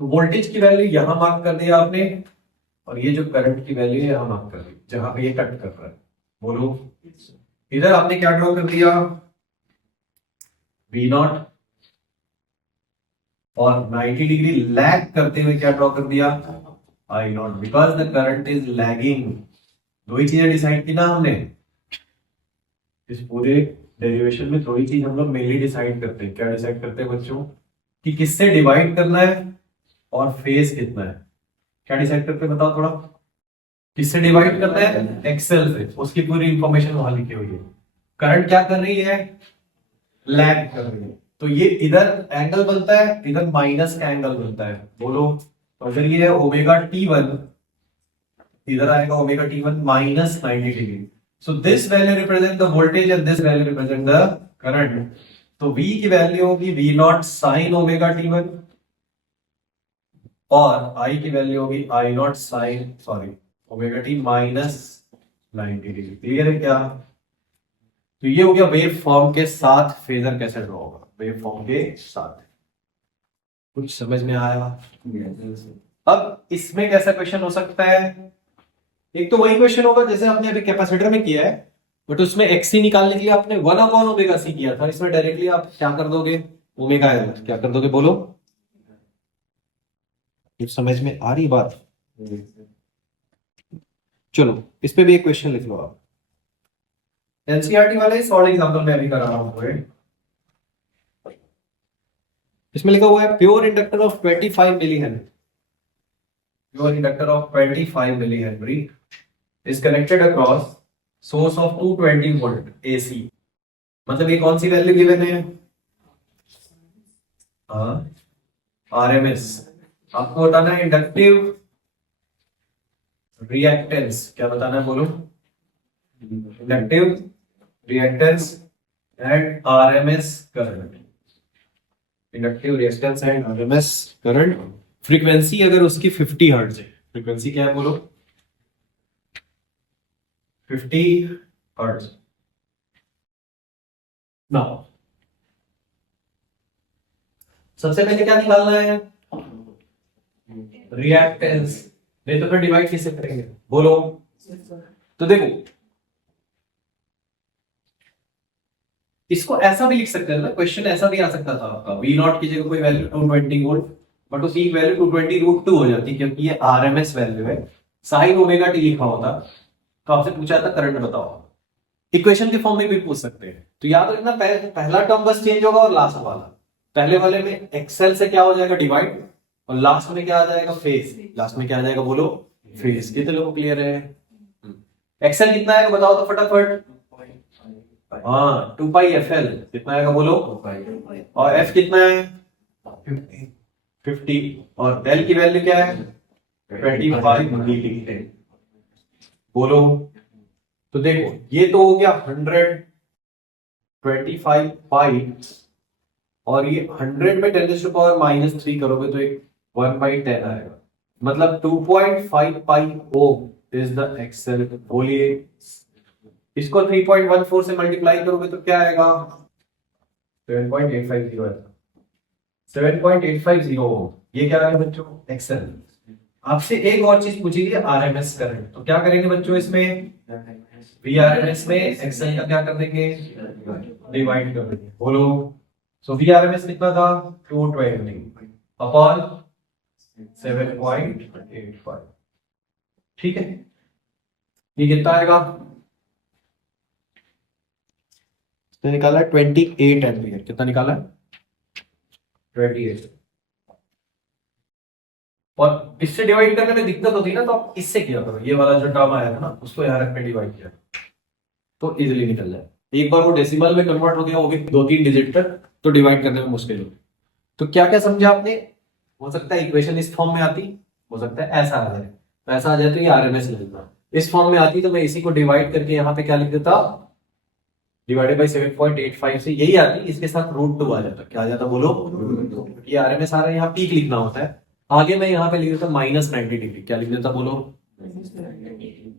तो वोल्टेज की वैल्यू यहां मार्क कर दिया आपने, और ये जो करंट की वैल्यू है यहां मार्क कर दी, जहां पे ये कट कर रहा है। बोलो, इधर आपने क्या ड्रॉ कर दिया? V नॉट, और 90 डिग्री लैग करते हुए क्या ड्रॉ कर दिया? I not, because the current is lagging. दो ही चीजें डिसाइड की ना हमने इस पूरे डेरिवेशन में। दो ही चीज हम लोग मेनली डिसाइड करते हैं। क्या डिसाइड करते हैं बच्चों? कि किससे डिवाइड करना है और फेज कितना है। क्या डिसाइड करते हैं बताओ थोड़ा? किससे डिवाइड करना है? एक्सेल से। उसकी पूरी इंफॉर्मेशन वहां लिखी हुई है। करंट क्या कर रही है? लैग कर रही है। तो ये इधर एंगल बनता है, इधर माइनस का एंगल बनता है। बोलो, तो अगर ये है ओमेगा T1, इधर आएगा omega T1 minus 90 degree. So this value represent the voltage and this value represent the current. तो V की वैल्यू होगी V not sine omega T1, और I की वैल्यू होगी I not sine omega T minus 90 degree. Clear है क्या? तो ये हो गया वेव फॉर्म के साथ फेजर कैसे ड्रॉ होगा। वेव फॉर्म के साथ कुछ समझ में आया? अब इसमें कैसा क्वेश्चन हो सकता है? एक तो वही क्वेश्चन होगा जैसे आपने अभी कैपेसिटर में किया है, बट उसमें एक्सी निकालने के लिए आपने 1 ओमेगा सी किया था। इसमें डायरेक्टली आप क्या कर दोगे? ओमेगा एल क्या कर दोगे? बोलो, कुछ समझ में आ रही बात? चलो इस पे भी एक क्वेश्चन लिख लो आप। एनसीईआरटी वाला सॉल्व एग्जांपल मैं अभी कर रहा हूं। इसमें लिखा हुआ है pure inductor of 25 milli henry, pure inductor of 25 milli henry is connected across source of 220 volt AC. मतलब ये कौन सी वैल्यू गिवन है? आरएमएस। आपको बताना है इंडक्टिव रिएक्टेंस। क्या बताना है? बोलो, inductive reactance and RMS current. Inductive resistance and RMS current. Frequency अगर उसकी 50 हर्ट्ज है, फ्रीक्वेंसी क्या है? बोलो, 50 हर्ट्ज। नाउ सबसे पहले क्या निकालना है? रिएक्टेंस। नहीं तो फिर डिवाइड कैसे करेंगे? बोलो, तो देखो इसको ऐसा भी लिख सकते हैं ना, क्वेश्चन ऐसा भी आ सकता था आपका, वी नॉट की जगह कोई वैल्यू 220 वोल्ट, बट उसकी वैल्यू 220√2 हो जाती, क्योंकि ये आरएमएस वैल्यू है। साइन ओमेगा टी लिखा होता तो आपसे पूछा था करंट बताओ। इक्वेशन के फॉर्म में भी पूछ सकते हैं। तो याद रखना पहला टर्म बस चेंज होगा और लास्ट वाला। पहले वाले में एक्सेल से क्या हो जाएगा? डिवाइड, और लास्ट में क्या आ जाएगा? फेज। लास्ट में क्या आ जाएगा? बोलो, फेज। कितने लोग क्लियर है? एक्सेल कितना आएगा बताओ तो फटाफट। हाँ, 2πfl कितना आएगा? बोलो, और f कितना है? 50, और l की वैल्यू क्या है? 25 मिली। बोलो, तो देखो ये तो हो गया 125 पाई, और ये 100 में 10⁻³ करोगे तो एक 1/10 आएगा। मतलब 2.5 पाई ओम इज द एक्सेल। बोलिए, इसको 3.14 से मल्टीप्लाई करोगे तो क्या आएगा? 7.850 आएगा। 7.850 ओम। ये क्या है बच्चों? एक्सेल। आपसे एक और चीज पूछी गई, आरएमएस करंट। तो क्या करेंगे बच्चों इसमें? वीआरएमएस में एक्सेल का क्या कर देंगे? डिवाइड कर देंगे। बोलो, सो VRMS कितना था 220 अपॉन 7.85। ठीक है, ये कितना आएगा, तो निकाला है 28 एम्पियर। कितना निकाला है 28। और इससे डिवाइड करने में दिक्कत होती है ना, तो आप इससे किया करो, ये वाला जो टर्म आया था ना उसको यहाँ रख के डिवाइड किया तो इजीली निकल जाए। एक बार वो डेसिमल में कन्वर्ट हो गया, वो भी 2-3 डिजिट तक, तो डिवाइड करने में मुश्किल हो। तो क्या क्या समझा आपने, हो सकता है इक्वेशन इस फॉर्म में आती, हो सकता है ऐसा आ जाए, तो ऐसा आ जाए तो ये आरएमएस ले लेना। इस फॉर्म में आती तो मैं इसी को डिवाइड करके यहाँ पे क्या लिख देता, डिवाइडेड बाई 7.85 से यही आती, इसके साथ √2 आ जाता। क्या आ जाता बोलो, ये आरएमएस आ रहा है, यहाँ पीक लिखना होता है। आगे मैं यहाँ पे लिख देता -90°। क्या लिख देता बोलो।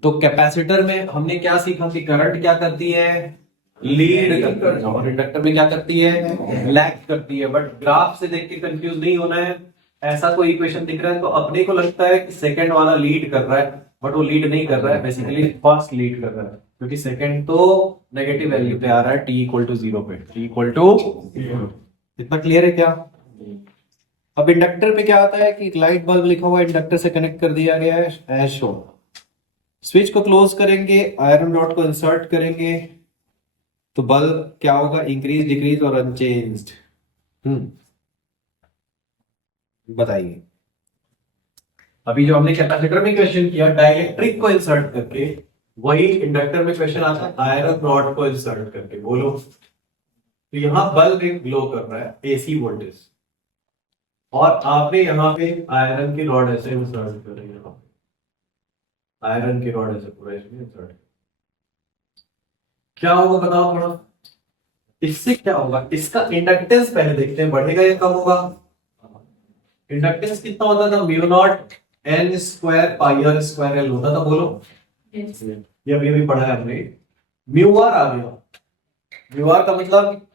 तो कैपेसिटर में हमने क्या सीखा कि करंट क्या करती है, लीड करती है, और इंडक्टर में क्या करती है, लैग करती है। बट ग्राफ से देख के कंफ्यूज नहीं होना है। ऐसा कोई इक्वेशन दिख रहा है तो अपने को लगता है कि सेकंड वाला लीड कर रहा है, बट वो लीड नहीं कर रहा है, बेसिकली फर्स्ट लीड कर रहा है, क्योंकि सेकंड तो नेगेटिव वैल्यू पे आ रहा है t=0 पे, t=0। इतना क्लियर है क्या। अब इंडक्टर पे क्या आता है कि लाइट बल्ब लिखा हुआ इंडक्टर से कनेक्ट कर दिया गया है एज शो। स्विच को क्लोज करेंगे, आयरन रॉड को इंसर्ट करेंगे, तो बल्ब क्या होगा, इंक्रीज डिक्रीज और अनचेंज्ड। बताइए। अभी जो हमने कैपेसिटर में क्वेश्चन किया डाइलेक्ट्रिक को इंसर्ट करके, वही इंडक्टर में क्वेश्चन आता है आयरन रॉड को इंसर्ट करके। बोलो, तो यहां बल्ब एक ग्लो कर रहा है एसी वोल्टेज, और आपने यहाँ पे आयरन की रॉड ऐसे इंसर्ट कर रही है, आयरन की रॉड ऐसे पूरा इसमें इंसर्ट। क्या होगा बताओ थोड़ा, इससे क्या होगा, इसका इंडक्टेंस पहले देखते हैं, बढ़ेगा या कम होगा। इंडक्टेंस कितना होता था, μ0n² πr² होता था। बोलो, ये अभी पढ़ा है हमने। म्यू आर आ गया, म्यू आर का मतलब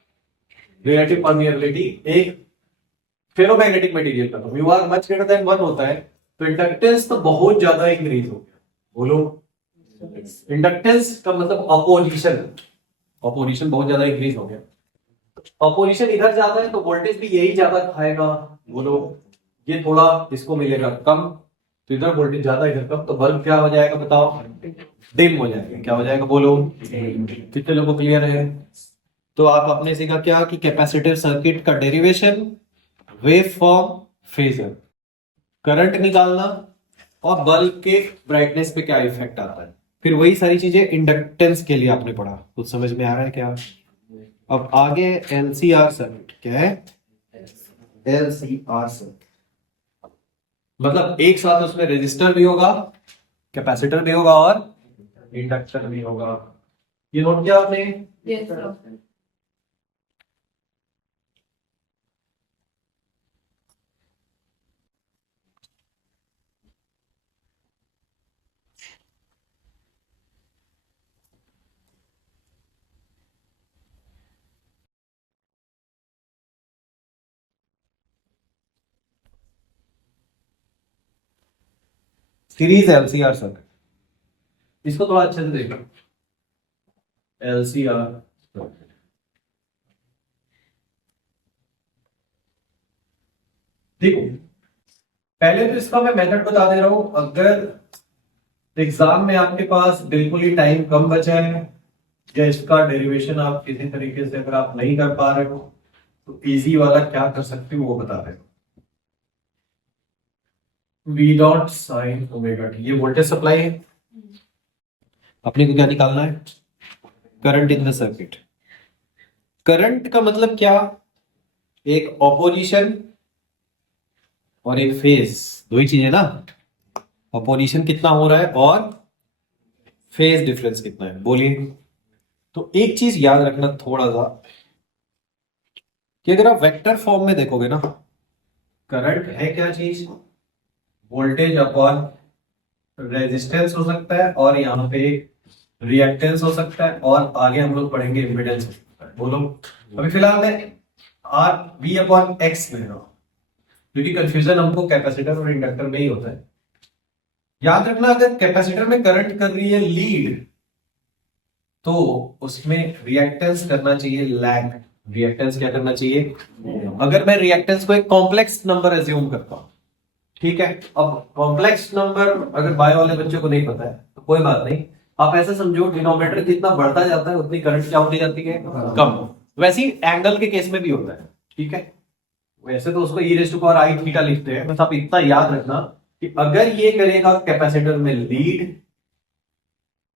रिलेटिव परमिएबिलिटी, एक फेरोमैग्नेटिक मटेरियल का mu R much greater than 1 होता है, तो इंडक्टेंस तो बहुत ज्यादा इंक्रीज हो गया। बोलो, इंडक्टेंस का मतलब अपोजिशन, अपोजिशन बहुत ज्यादा इंक्रीज हो गया। अपोजिशन इधर ज्यादा है तो वोल्टेज भी यही ज्यादा खाएगा। बोलो, ये थोड़ा इसको मिलेगा कम, तो इधर वोल्टेज ज्यादा इधर कम, तो बल्ब क्या हो जाएगा बताओ, डिम हो जाएगा। क्या हो जाएगा बोलो, कितने लोगों को क्लियर है। तो आप अपने सीखा क्या कि कैपेसिटिव सर्किट का derivation, wave form, phasor, current निकालना, और बल्ब के ब्राइटनेस पे क्या इफेक्ट आता है। फिर वही सारी चीजें इंडक्टेंस के लिए आपने पढ़ा। कुछ समझ में आ रहा है क्या। अब आगे एलसीआर सर्किट। क्या है एलसीआर सर्किट, मतलब एक साथ उसमें रेजिस्टर भी होगा, कैपेसिटर भी होगा और इंडक्टर भी होगा। ये नोट किया आपने। Yes, sir. Series LCR circuit, इसको थोड़ा अच्छे से देखो। एलसीआर सर्किट, देखो पहले तो इसका मैं मेथड बता दे रहा हूं। अगर एग्जाम में आपके पास बिल्कुल ही टाइम कम बचा है, या इसका डेरिवेशन आप किसी तरीके से अगर आप नहीं कर पा रहे हो, तो इजी वाला क्या कर सकते हो वो बता रहे हो। V dot sign omega T, ये वोल्टेज सप्लाई है। अपने को क्या निकालना है, current in the circuit. Current का मतलब क्या, एक ऑपोजिशन और एक फेज, दो ही चीजें ना। ऑपोजिशन कितना हो रहा है और फेज डिफरेंस कितना है। बोलिए। तो एक चीज याद रखना थोड़ा सा, कि अगर आप वेक्टर फॉर्म में देखोगे ना, करंट है क्या चीज, वोल्टेज अपॉन रेजिस्टेंस हो सकता है, और यहाँ पे रिएक्टेंस हो सकता है, और आगे हम लोग पढ़ेंगे इम्पीडेंस हो सकता है। बोलो, अभी फिलहाल मैं आर वी अपॉन एक्स ले रहा हूं, क्योंकि कंफ्यूजन हमको कैपेसिटर और इंडक्टर में ही होता है। याद रखना, अगर कैपेसिटर में करंट कर रही है लीड, तो उसमें रिएक्टेंस करना चाहिए लैग। रिएक्टेंस क्या करना चाहिए? अगर मैं रिएक्टेंस को एक कॉम्प्लेक्स नंबर एज्यूम करता हूं, ठीक है, अब कॉम्प्लेक्स नंबर अगर बायो वाले बच्चों को नहीं पता है तो कोई बात नहीं, आप ऐसे समझो डिनोमिनेटर जितना बढ़ता जाता है उतनी करंट क्या होती जाती है? कम। वैसे ही एंगल के केस में भी होता है, ठीक है। वैसे तो उसको e raise to power i theta लिखते हैं, बस आप इतना याद रखना कि अगर ये करेगा कैपेसिटर में लीड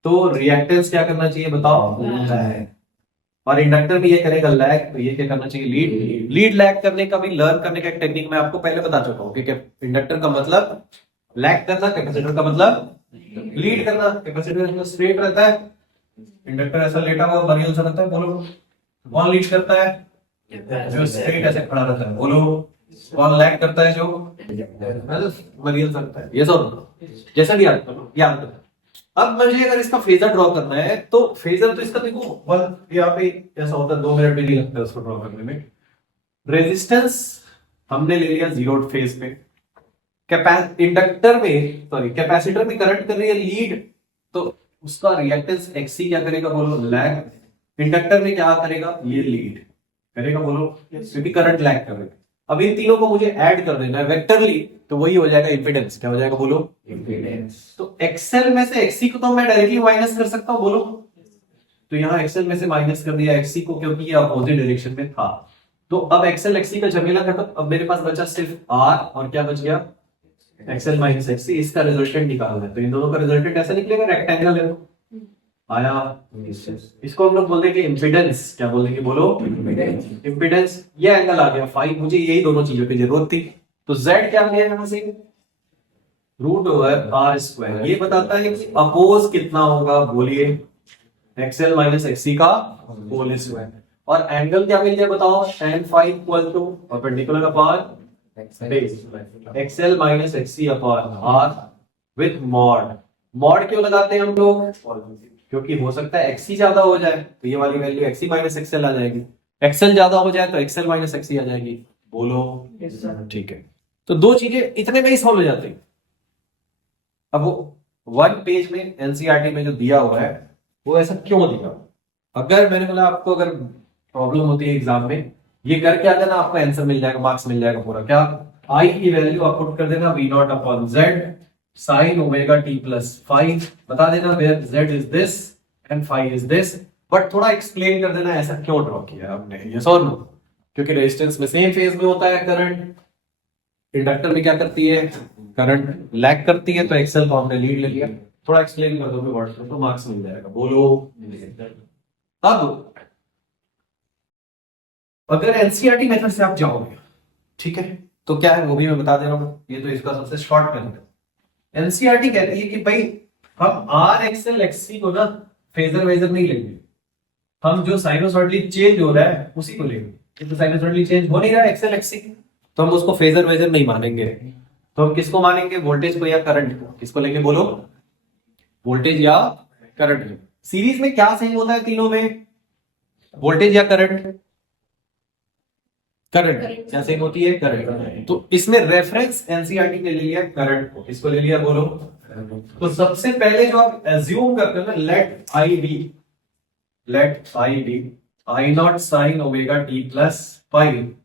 तो रिएक्टेंस क्या करना चाहिए बताओ? लैग। और इंडक्टर भी ये करेगा लैग, तो ये क्या करना चाहिए? लीड। लीड लैग करने का भी लर्न करने का एक टेक्निक मैं आपको पहले बता चुका हूं कि इंडक्टर का मतलब लैग करना, कैपेसिटर का मतलब लीड करना। कैपेसिटर स्ट्रेट रहता है, इंडक्टर ऐसा लेटा हुआ मरियल सा रहता है। बोलो कौन लीड करता है? जो स्ट्रेट ऐसे खड़ा रहता है। बोलो कौन लैग करता है? जो मरियल सा रहता है। ये सब जैसा भी याद करो, याद करो। अब मुझे अगर इसका फेजर ड्रॉ करना है तो फेजर तो इसका देखो यहाँ पे ऐसा होता है, 2 मिनट भी नहीं लगता उसको ड्रॉ करने में। रेजिस्टेंस हमने ले लिया जीरो फेज पे, इंडक्टर में सॉरी कैपेसिटर में करंट कर रही है लीड, तो उसका रिएक्टेंस एक्सी क्या करेगा? बोलो लैग। इंडक्टर में क्या करेगा? ये लीड करेगा। बोलो क्योंकि करंट लैग कर रही है। अब इन तीनों को मुझे ऐड कर देना है वेक्टरली, तो वही हो जाएगा इंपेडेंस। क्या हो जाएगा? बोलो इंपेडेंस। तो एक्सएल में से एक्सी को तो मैं डायरेक्टली माइनस कर सकता हूं। बोलो, तो यहां एक्सएल में से माइनस कर दिया एक्सी को, क्योंकि ये अपोजिट डायरेक्शन में था। तो अब एक्सएल एक्सी का झमेला खत्म। अब मेरे पास बचा सिर्फ आर, और क्या बच गया? XL minus XC. इसका रिजल्टेंट निकालना है, तो इन दोनों का रिजल्टेंट ऐसा निकलेगा, रेक्टेंगल है आया। इसको हम लोग बोल देंगे इम्पीडेंस। क्या बोल देंगे? बोलो इम्पीडेंस। ये एंगल आ गया फाइव। मुझे यही दोनों चीजों की जरूरत थी, तो z क्या आ गया यहां से? Root over R square. ये बताता है कि अपोज कितना होगा? बोलिए एक्सएल माइनस एक्सी का होल स्क्वायर। और एंगल क्या मिल गया बताओ? tan five equal to perpendicular upon base XL minus XC upon R with mod. Mod क्यों लगाते हैं हम लोग? क्योंकि हो सकता है एक्सी ज्यादा हो जाए तो ये वाली वैल्यू एक्सी माइनस एक्सएल आ जाएगी, एक्सएल ज्यादा हो जाए तो एक्सएल माइनस एक्सी आ जाएगी। बोलो ठीक है। तो दो चीजें इतने में ही सॉल्व हो जाती। अब वो वन पेज में एनसीईआरटी में जो दिया हुआ है वो ऐसा क्यों दिया? अगर मैंने बोला आपको अगर प्रॉब्लम होती है एग्जाम में, ये करके आ जाना, आपको आंसर मिल जाएगा, मार्क्स मिल जाएगा पूरा। क्या? आई की वैल्यू आप पुट कर देना V naught upon Z sine omega T plus five, बता देना where Z is this and five is this. But थोड़ा एक्सप्लेन कर देना ऐसा क्यों ड्रॉ किया आपने, यस और नो? क्योंकि रेजिस्टेंस में सेम फेज में होता है करंट, इंडक्टर में क्या करती है? करंट लैग करती है, तो एक्सएल को हमने लीड ले लिया। थोड़ा एक्सप्लेन कर दोगे व्हाट्सएप तो मार्क्स मिल जाएगा। बोलो अब अगर एनसीईआरटी मेथड से आप जाओगे, ठीक है, तो क्या है वो भी मैं बता दे रहा हूं। ये तो इसका सबसे शॉर्ट मेथड है। एनसीईआरटी कहती है कि भाई हम आर एक्सएल एक्ससी को ना फेजर वेजर नहीं लेंगे, हम जो साइनोसॉइडली चेंज हो रहा है उसी को लेंगे। तो साइनोसॉइडली चेंज हो नहीं रहा है एक्सएल एक्ससी, तो हम उसको फेजर वेजर नहीं मानेंगे। तो हम किसको मानेंगे? वोल्टेज को या करंट को? किसको लेंगे? बोलो वोल्टेज या करंट। सीरीज में क्या सेम होता है तीनों में? वोल्टेज या करंट? करंट। क्या सेम होती है? करंट। तो इसमें रेफरेंस एनसीईआरटी ने ले लिया करंट को। इसको ले लिया बोलो। तो सबसे पहले जो आप एज्यूम करते हो ना, let I D I naught sine omega T plus five,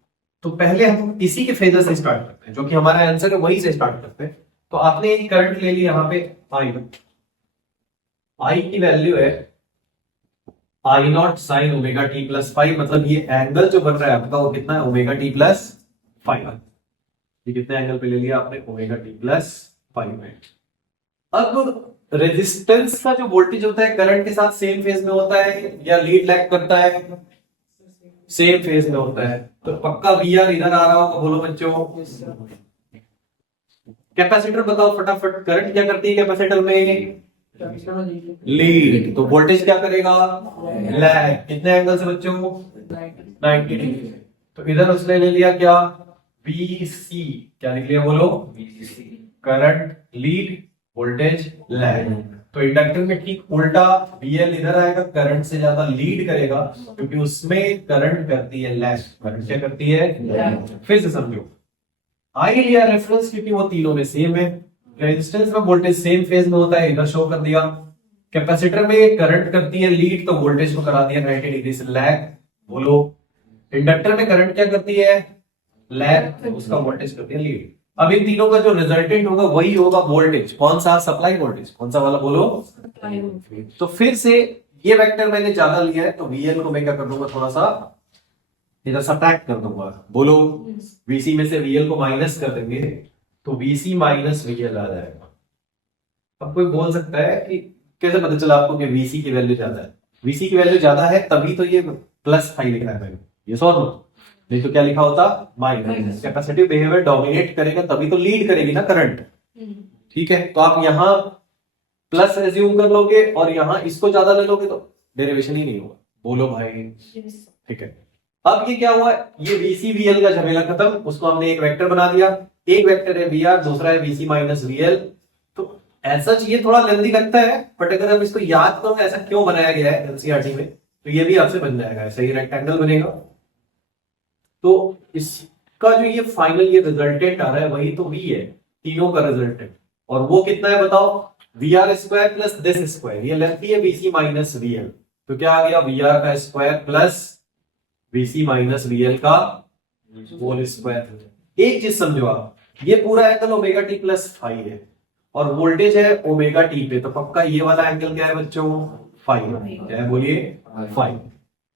तो पहले हम इसी के फेजर से स्टार्ट करते हैं, जो कि हमारा आंसर है वही से स्टार्ट करते हैं। तो आपने एक करंट ले लिया यहां पे आई की वैल्यू है I naught sine omega T plus five, मतलब ये एंगल जो बन रहा है आपका वो कितना है? Omega T plus five. ये कितने एंगल पे ले लिया आपने? ओमेगा टी प्लस फाइव है। अब रेजिस्टेंस का जो वोल्टेज होता है करंट के साथ सेम फेज में होता है या लीड लैग करता है? सेम फेज में होता है, तो पक्का वीआर इधर आ रहा होगा। बोलो बच्चों कैपेसिटर बताओ फटाफट, करंट क्या करती है कैपेसिटर में? लीड। तो वोल्टेज क्या करेगा? लैग। कितने एंगल से बच्चों? 90 डिग्री। तो इधर उसने ले लिया क्या? बीसी। क्या लिख लिया? बोलो करंट लीड, वोल्टेज लैग। तो इंडक्टर में ठीक उल्टा, बीएल इधर आएगा, करंट से ज्यादा लीड करेगा क्योंकि उसमें करंट करती है लैग। करंट क्या करती है? फिर से समझो, आई लिया रेफरेंस क्योंकि वो तीनों में सेम है। रेजिस्टेंस में वोल्टेज सेम फेज में होता है, इधर शो कर दिया। कैपेसिटर में करंट करती है लीड, तो वोल्टेज को करा दिया 90 डिग्री से लैग। बोलो इंडक्टर में करंट क्या करती है, लैग, उसका वोल्टेज करती है लीड। अब इन तीनों का जो रिजल्टेंट होगा वही होगा वोल्टेज, कौन सा, सप्लाई वोल्टेज, कौन सा वाला बोलो। तो फिर से ये वेक्टर मैंने ज्यादा लिया है तो VL को मैं क्या कर दूंगा, थोड़ा सा इधर सब्ट्रैक्ट कर दूंगा, बोलो। VC में से VL को माइनस कर देंगे तो VC माइनस VL आ जाएगा। अब कोई बोल सकता है कि कैसे पता चला आपको कि VC की वैल्यू ज्यादा है, VC की वैल्यू ज्यादा है तभी तो ये प्लस 5 लिखा है मैंने, ये सॉल्व नो, नहीं तो क्या लिखा होता, माइनस। कैपेसिटिव बिहेवियर डोमिनेट करेगा तभी तो लीड करेगी ना करंट, ठीक है। तो आप यहां प्लस एज्यूम कर लोगे और यहां इसको ज्यादा ले लोगे तो डेरिवेशन ही नहीं होगा, बोलो भाई, ठीक है। अब ये क्या हुआ, ये VC VL का झमेला खत्म, उसको हमने एक वेक्टर बना दिया, एक वेक्टर है VR, दूसरा है VC माइनस VL। तो ऐसा ये थोड़ा लेंथी लगता है, बट अगर हम इसको याद करो ऐसा क्यों बनाया गया है एनसीईआरटी में, तो ये भी आपसे बन जाएगा, ऐसा ही रेक्टेंगल बनेगा। तो इसका जो ये फाइनल ये रिजल्टेंट आ रहा है वही तो V है, तीनों का रिजल्टेंट, और वो कितना है बताओ, VR square plus this square, ये लेंथ है VC माइनस VL, तो क्या आ गया, VR का square plus VC minus VL का होल स्क्वायर। एक चीज समझो आप, ये पूरा angle omega T plus five है और वोल्टेज है ओमेगा टी पे, तो पक्का ये वाला एंगल क्या है बच्चों, फाइव, क्या है बोलिए, फाइव।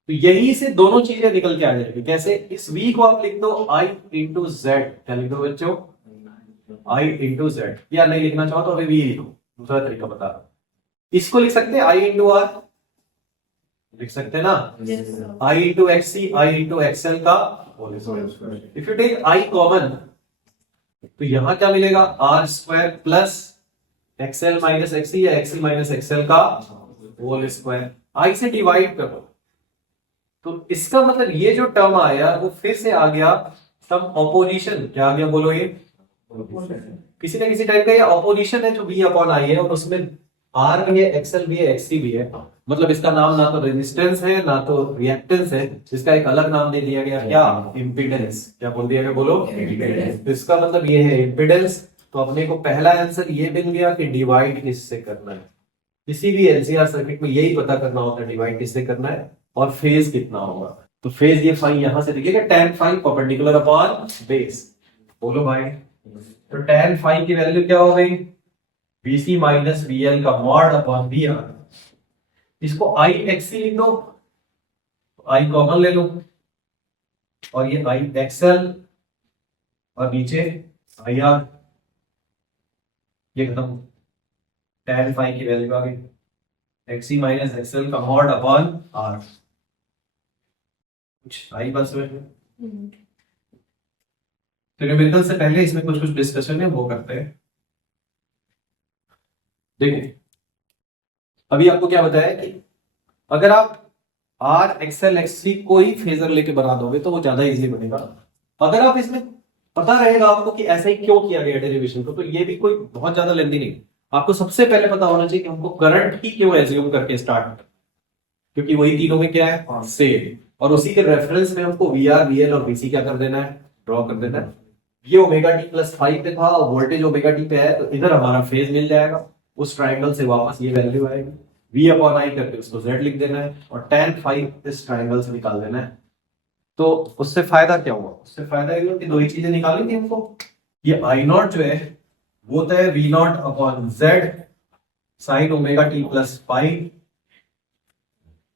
तो यही से दोनों चीजें निकल के आ जाएगी, कैसे, इस V को आप लिख दो I इंटू जेड, क्या लिख दो बच्चों, I इंटू जेड, या नहीं लिखना चाहो तो अभी V लिखो, दूसरा तरीका बता रहा हूं। इसको लिख सकते हैं I इंटू R, लिख सकते हैं ना, I into XC, I into XL का whole square. If you take I common तो यहां क्या मिलेगा, R square plus XL minus XC या XC माइनस XL का होल स्क्वायर। I से डिवाइड करो तो इसका मतलब ये जो टर्म आया वो फिर से आ गया सम ऑपोजिशन, क्या आ गया बोलो, ये किसी ना किसी टाइप का ये ऑपोजिशन है जो V अपॉन I है, और उसमें R भी है, XL भी है, XC भी है, मतलब इसका नाम ना तो रेजिस्टेंस है ना तो रिएक्टेंस है, इसका एक अलग नाम दे दिया गया, क्या, इंपीडेंस, क्या बोल दिया गया बोलो, इंपीडेंस। तो इसका मतलब ये है इंपीडेंस। तो अपने को पहला आंसर ये मिल गया कि डिवाइड किससे करना है, किसी भी एलसीआर सर्किट में यही पता करना होता है डिवाइड किससे करना है और फेज कितना होगा। तो फेज ये फाई यहां से दिखेगा tan phi perpendicular upon base, बोलो भाई। तो tan फाई की वैल्यू क्या हो गई, VC माइनस VL का मॉड अपॉन VR। इसको I XC लिख दो, I कॉमन ले लो, और ये I XL और नीचे IR, ये खत्म, tan फाई की वैल्यू आ गई XC माइनस XL का मॉड अपॉन R। कुछ आई बस में, तो न्यूमेरिकल से पहले इसमें कुछ कुछ डिस्कशन है वो करते हैं। देखो अभी आपको क्या बताया कि अगर आप R XL XC कोई फेजर लेके बना दोगे तो वो ज्यादा इजी बनेगा। अगर आप इसमें पता रहेगा आपको कि ऐसा ही क्यों किया गया डेरिवेशन को, तो ये भी कोई बहुत ज्यादा लेंथी नहीं। आपको सबसे पहले पता होना चाहिए कि हमको करंट ही क्यों एज्यूम करके स्टार्ट, क्योंकि वही तीनों में क्या है सेम, और उसी के रेफरेंस में हमको VR VL और VC क्या कर देना है, ड्रॉ कर देना है। ये ओमेगा टी प्लस 5 पे था और वोल्टेज ओमेगा टी पे है, तो इधर हमारा फेज मिल जाएगा, उस ट्राइंगल से वापस ये वैल्यू आएगी, V अपॉन I करके उसको Z लिख देना है और tan 5 इस ट्राइंगल से निकाल देना है। तो उससे फायदा क्या हुआ, उससे फायदा ये हुआ कि दो ही चीजें निकाली थी हमको, ये I नॉट जो है वो तो है V not upon Z sign omega T plus 5।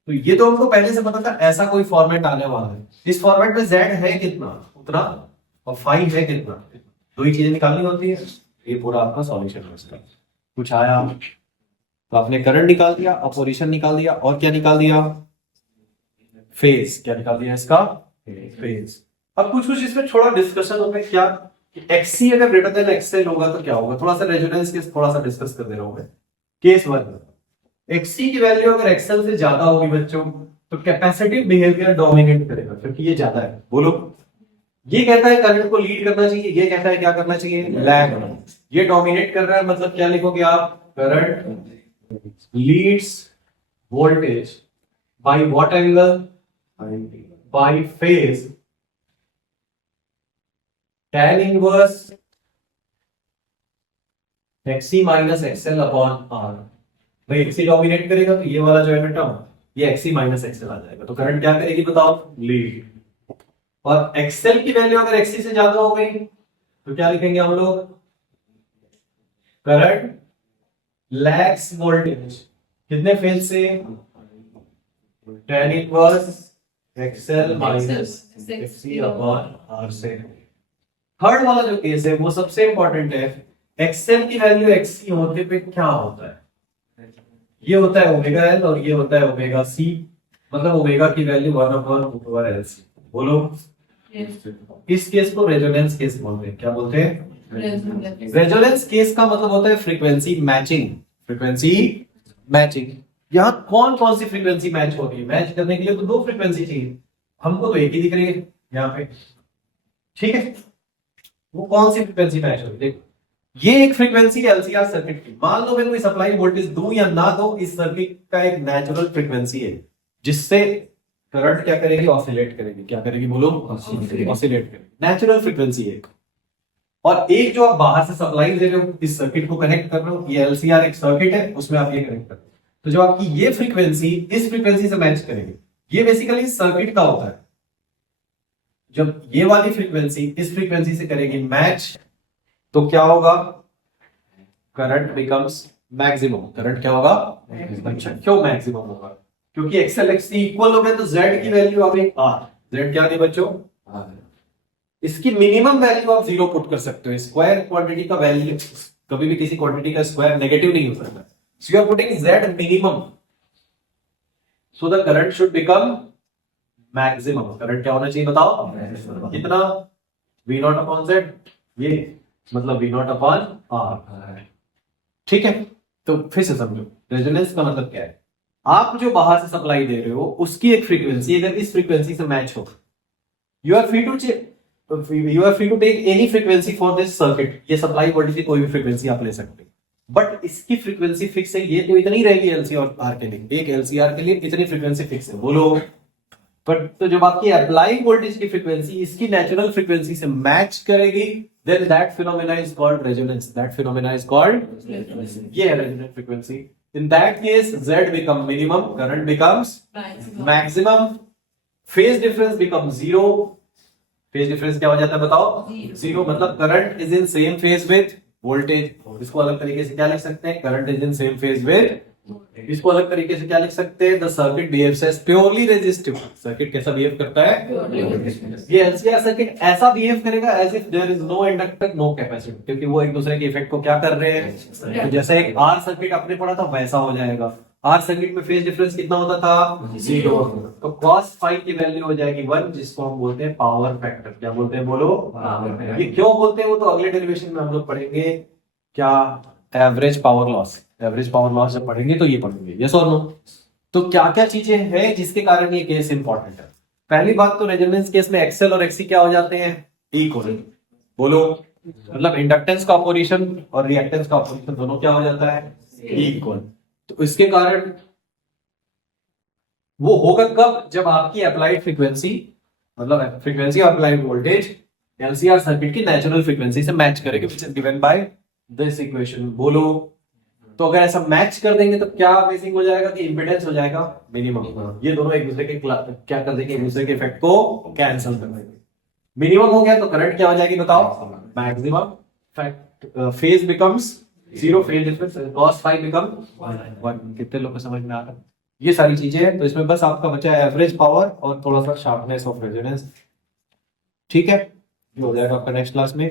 तो ये तो हमको पहले से पता था ऐसा कोई फॉर्मेट आने वाला है, इस फॉर्मेट में Z है कितना उतना और 5 है कितना, दो ही चीजें निकालनी होती है। ये पूरा आपका सॉल्यूशन है उसका। कुछ आया तो आपने करंट निकाल दिया, अपोजिशन निकाल दिया, और क्या निकाल दिया, फेज, क्या निकाल दिया इसका, फेज। अब कुछ कुछ इसमें थोड़ा डिस्कशन होगा, क्या XC अगर ग्रेटर देन XL होगा तो क्या होगा, थोड़ा सा रेजोनेंस केस थोड़ा सा डिस्कस कर दे रहा हूं मैं। केस 1, XC की वैल्यू अगर XL से ज्यादा होगी बच्चों तो कैपेसिटिव बिहेवियर डोमिनेट करेगा, क्योंकि ये ज्यादा है, बोलो। ये कहता है करंट को लीड करना चाहिए, ये कहता है क्या करना चाहिए, लैग। ये डोमिनेट कर रहा है, मतलब क्या लिखोगे आप, current leads voltage by what angle, by phase, tan inverse XC minus XL upon R। भाई XC डोमिनेट करेगा तो ये वाला जो है ना टर्म, ये XC minus XL आ जाएगा, तो करंट क्या करेगी बताओ, लीड। और एक्सएल की वैल्यू अगर एक्सी से ज्यादा हो गई तो क्या लिखेंगे हम लोग? Current lags voltage. कितने फेज से? tan inverse XL minus XC upon R से। थर्ड वाला जो केस है वो सबसे इंपॉर्टेंट है। एक्सएल की वैल्यू एक्सी होते पे क्या होता है? ये होता है ओमेगा एल और ये होता है ओमेगा सी, मतलब ओमेगा की वैल्यू 1/√LC। बोलो इस केस को रेजोनेंस केस बोलते हैं। क्या बोलते हैं? रेजोनेंस केस का मतलब होता है फ्रीक्वेंसी मैचिंग। Frequency matching. यहाँ कौन कौन सी फ्रीक्वेंसी मैच हो रही है? मैच करने के लिए तो दो फ्रीक्वेंसी चाहिए, हमको तो एक ही दिख रही है यहाँ पे, ठीक है। वो कौन सी फ्रीक्वेंसी मैच हो रही है? देखो ये एक फ्रीक्वेंसी है एलसीआर सर्किट की। मान लो मैं कोई सप्लाई वोल्टेज दूं या ना दूं, इस सर्किट का एक नेचुरल फ्रीक्वेंसी है जिससे करंट क्या करेगी? ऑसिलेट करेगी। क्या करेगी? बोलो ऑसिलेट करेगी। नेचुरल फ्रीक्वेंसी है। और एक जो आप बाहर से सप्लाई दे रहे हो, इस सर्किट को कनेक्ट कर रहे हो, ये एलसीआर एक सर्किट है, उसमें आप ये कनेक्ट कर रहे हो, तो जो आपकी ये फ्रीक्वेंसी इस फ्रीक्वेंसी से मैच करेगी। ये बेसिकली सर्किट का होता है। जब ये वाली फ्रीक्वेंसी इस फ्रीक्वेंसी से करेगी मैच तो क्या होगा? Current becomes maximum. करंट क्या होगा? अच्छा, क्यों मैक्सिमम होगा? क्योंकि एक्सएल एक्सटी इक्वल हो गया तो जेड की वैल्यू आ गई आर। जेड क्या आ गई बच्चों? इसकी मिनिमम वैल्यू आप 0 पुट कर सकते हो। स्क्वायर क्वांटिटी का वैल्यू, कभी भी किसी क्वांटिटी का स्क्वायर नेगेटिव नहीं हो सकता। So you are putting Z minimum, so the current should become maximum. Current क्या होना चाहिए बताओ? कितना? V नॉट अपॉन जेड, ये मतलब V नॉट अपॉन आर, ठीक है। तो फिर से समझो, रेजोनेंस का मतलब क्या है? आप जो बाहर से सप्लाई दे रहे हो उसकी एक फ्रीक्वेंसी अगर इस फ्रीक्वेंसी से मैच हो, you are free to take any frequency for this circuit. ये सप्लाई वोल्टेज की कोई भी फ्रीक्वेंसी आप ले सकते हो, बट इसकी फ्रीक्वेंसी फिक्स है। ये तो इतनी रहेगी एलसीआर के लिए, एक एलसीआर के लिए इतनी फ्रीक्वेंसी फिक्स है। बोलो पर तो जब आपकी अप्लाइड वोल्टेज की फ्रीक्वेंसी इसकी नेचुरल फ्रीक्वेंसी से मैच करेगी, then that phenomena is called resonance. That phenomena is called yeah, resonant frequency. In that case, Z become minimum, current becomes maximum, phase difference becomes 0. Phase difference क्या हो जाता है बताओ? 0 मतलब current is in same phase with voltage. इसको अलग तरीके से क्या लिख सकते हैं? Current is in same phase with, इसको अलग तरीके से क्या लिख सकते हैं? The circuit behaves as purely resistive. Circuit कैसा बिहेव करता है? ये एलसीआर सर्किट ऐसा बिहेव करेगा as if there is no inductor no capacitor, क्योंकि वो एक दूसरे के इफेक्ट को क्या कर रहे हैं? तो जैसे एक आर सर्किट आपने पढ़ा था वैसा हो जाएगा। आर सर्किट में फेज डिफरेंस कितना होता था? 0। तो cos फाई की वैल्यू हो जाएगी 1, जिसको हम बोलते हैं पावर फैक्टर। क्या बोलते हैं? बोलो। ये क्यों बोलते हैं वो तो अगले डेरिवेशन में हम लोग पढ़ेंगे। क्या? Average power loss. Average power loss जब पढ़ेंगे तो ये पढ़ेंगे, यस और नो। तो क्या क्या चीजें हैं जिसके कारण ये केस इंपॉर्टेंट है? पहली बात तो रेजोनेंस केस में एक्सएल और एक्सी क्या हो जाते हैं? इक्वल। बोलो मतलब इंडक्टेंस का ऑपोजिशन और रिएक्टेंस का ऑपोजिशन दोनों क्या हो जाता है? इक्वल। तो इसके कारण वो होगा कब? जब आपकी अप्लाइड फ्रीक्वेंसी मतलब frequency of applied voltage LCR circuit की नेचुरल फ्रीक्वेंसी से मैच करेगी, which is given by this equation. बोलो तो अगर ऐसा मैच कर देंगे तो क्या बेसिक हो जाएगा कि इंपेडेंस हो जाएगा मिनिमम। ये दोनों एक दूसरे के क्या कर देंगे? एक दूसरे के इफेक्ट को कैंसिल कर देंगे। मिनिमम हो गया तो करंट क्या हो जाएगी बताओ? Maximum. Phase becomes 0, phase difference cos phi become 1। कितने लोग को समझ में आ रहा है? ये सारी चीजें हैं। तो इसमें बस आपका बचा है एवरेज पावर और थोड़ा सा शार्पनेस ऑफ रेजोनेंस, ठीक है। ये हो जाएगा आपका नेक्स्ट क्लास में।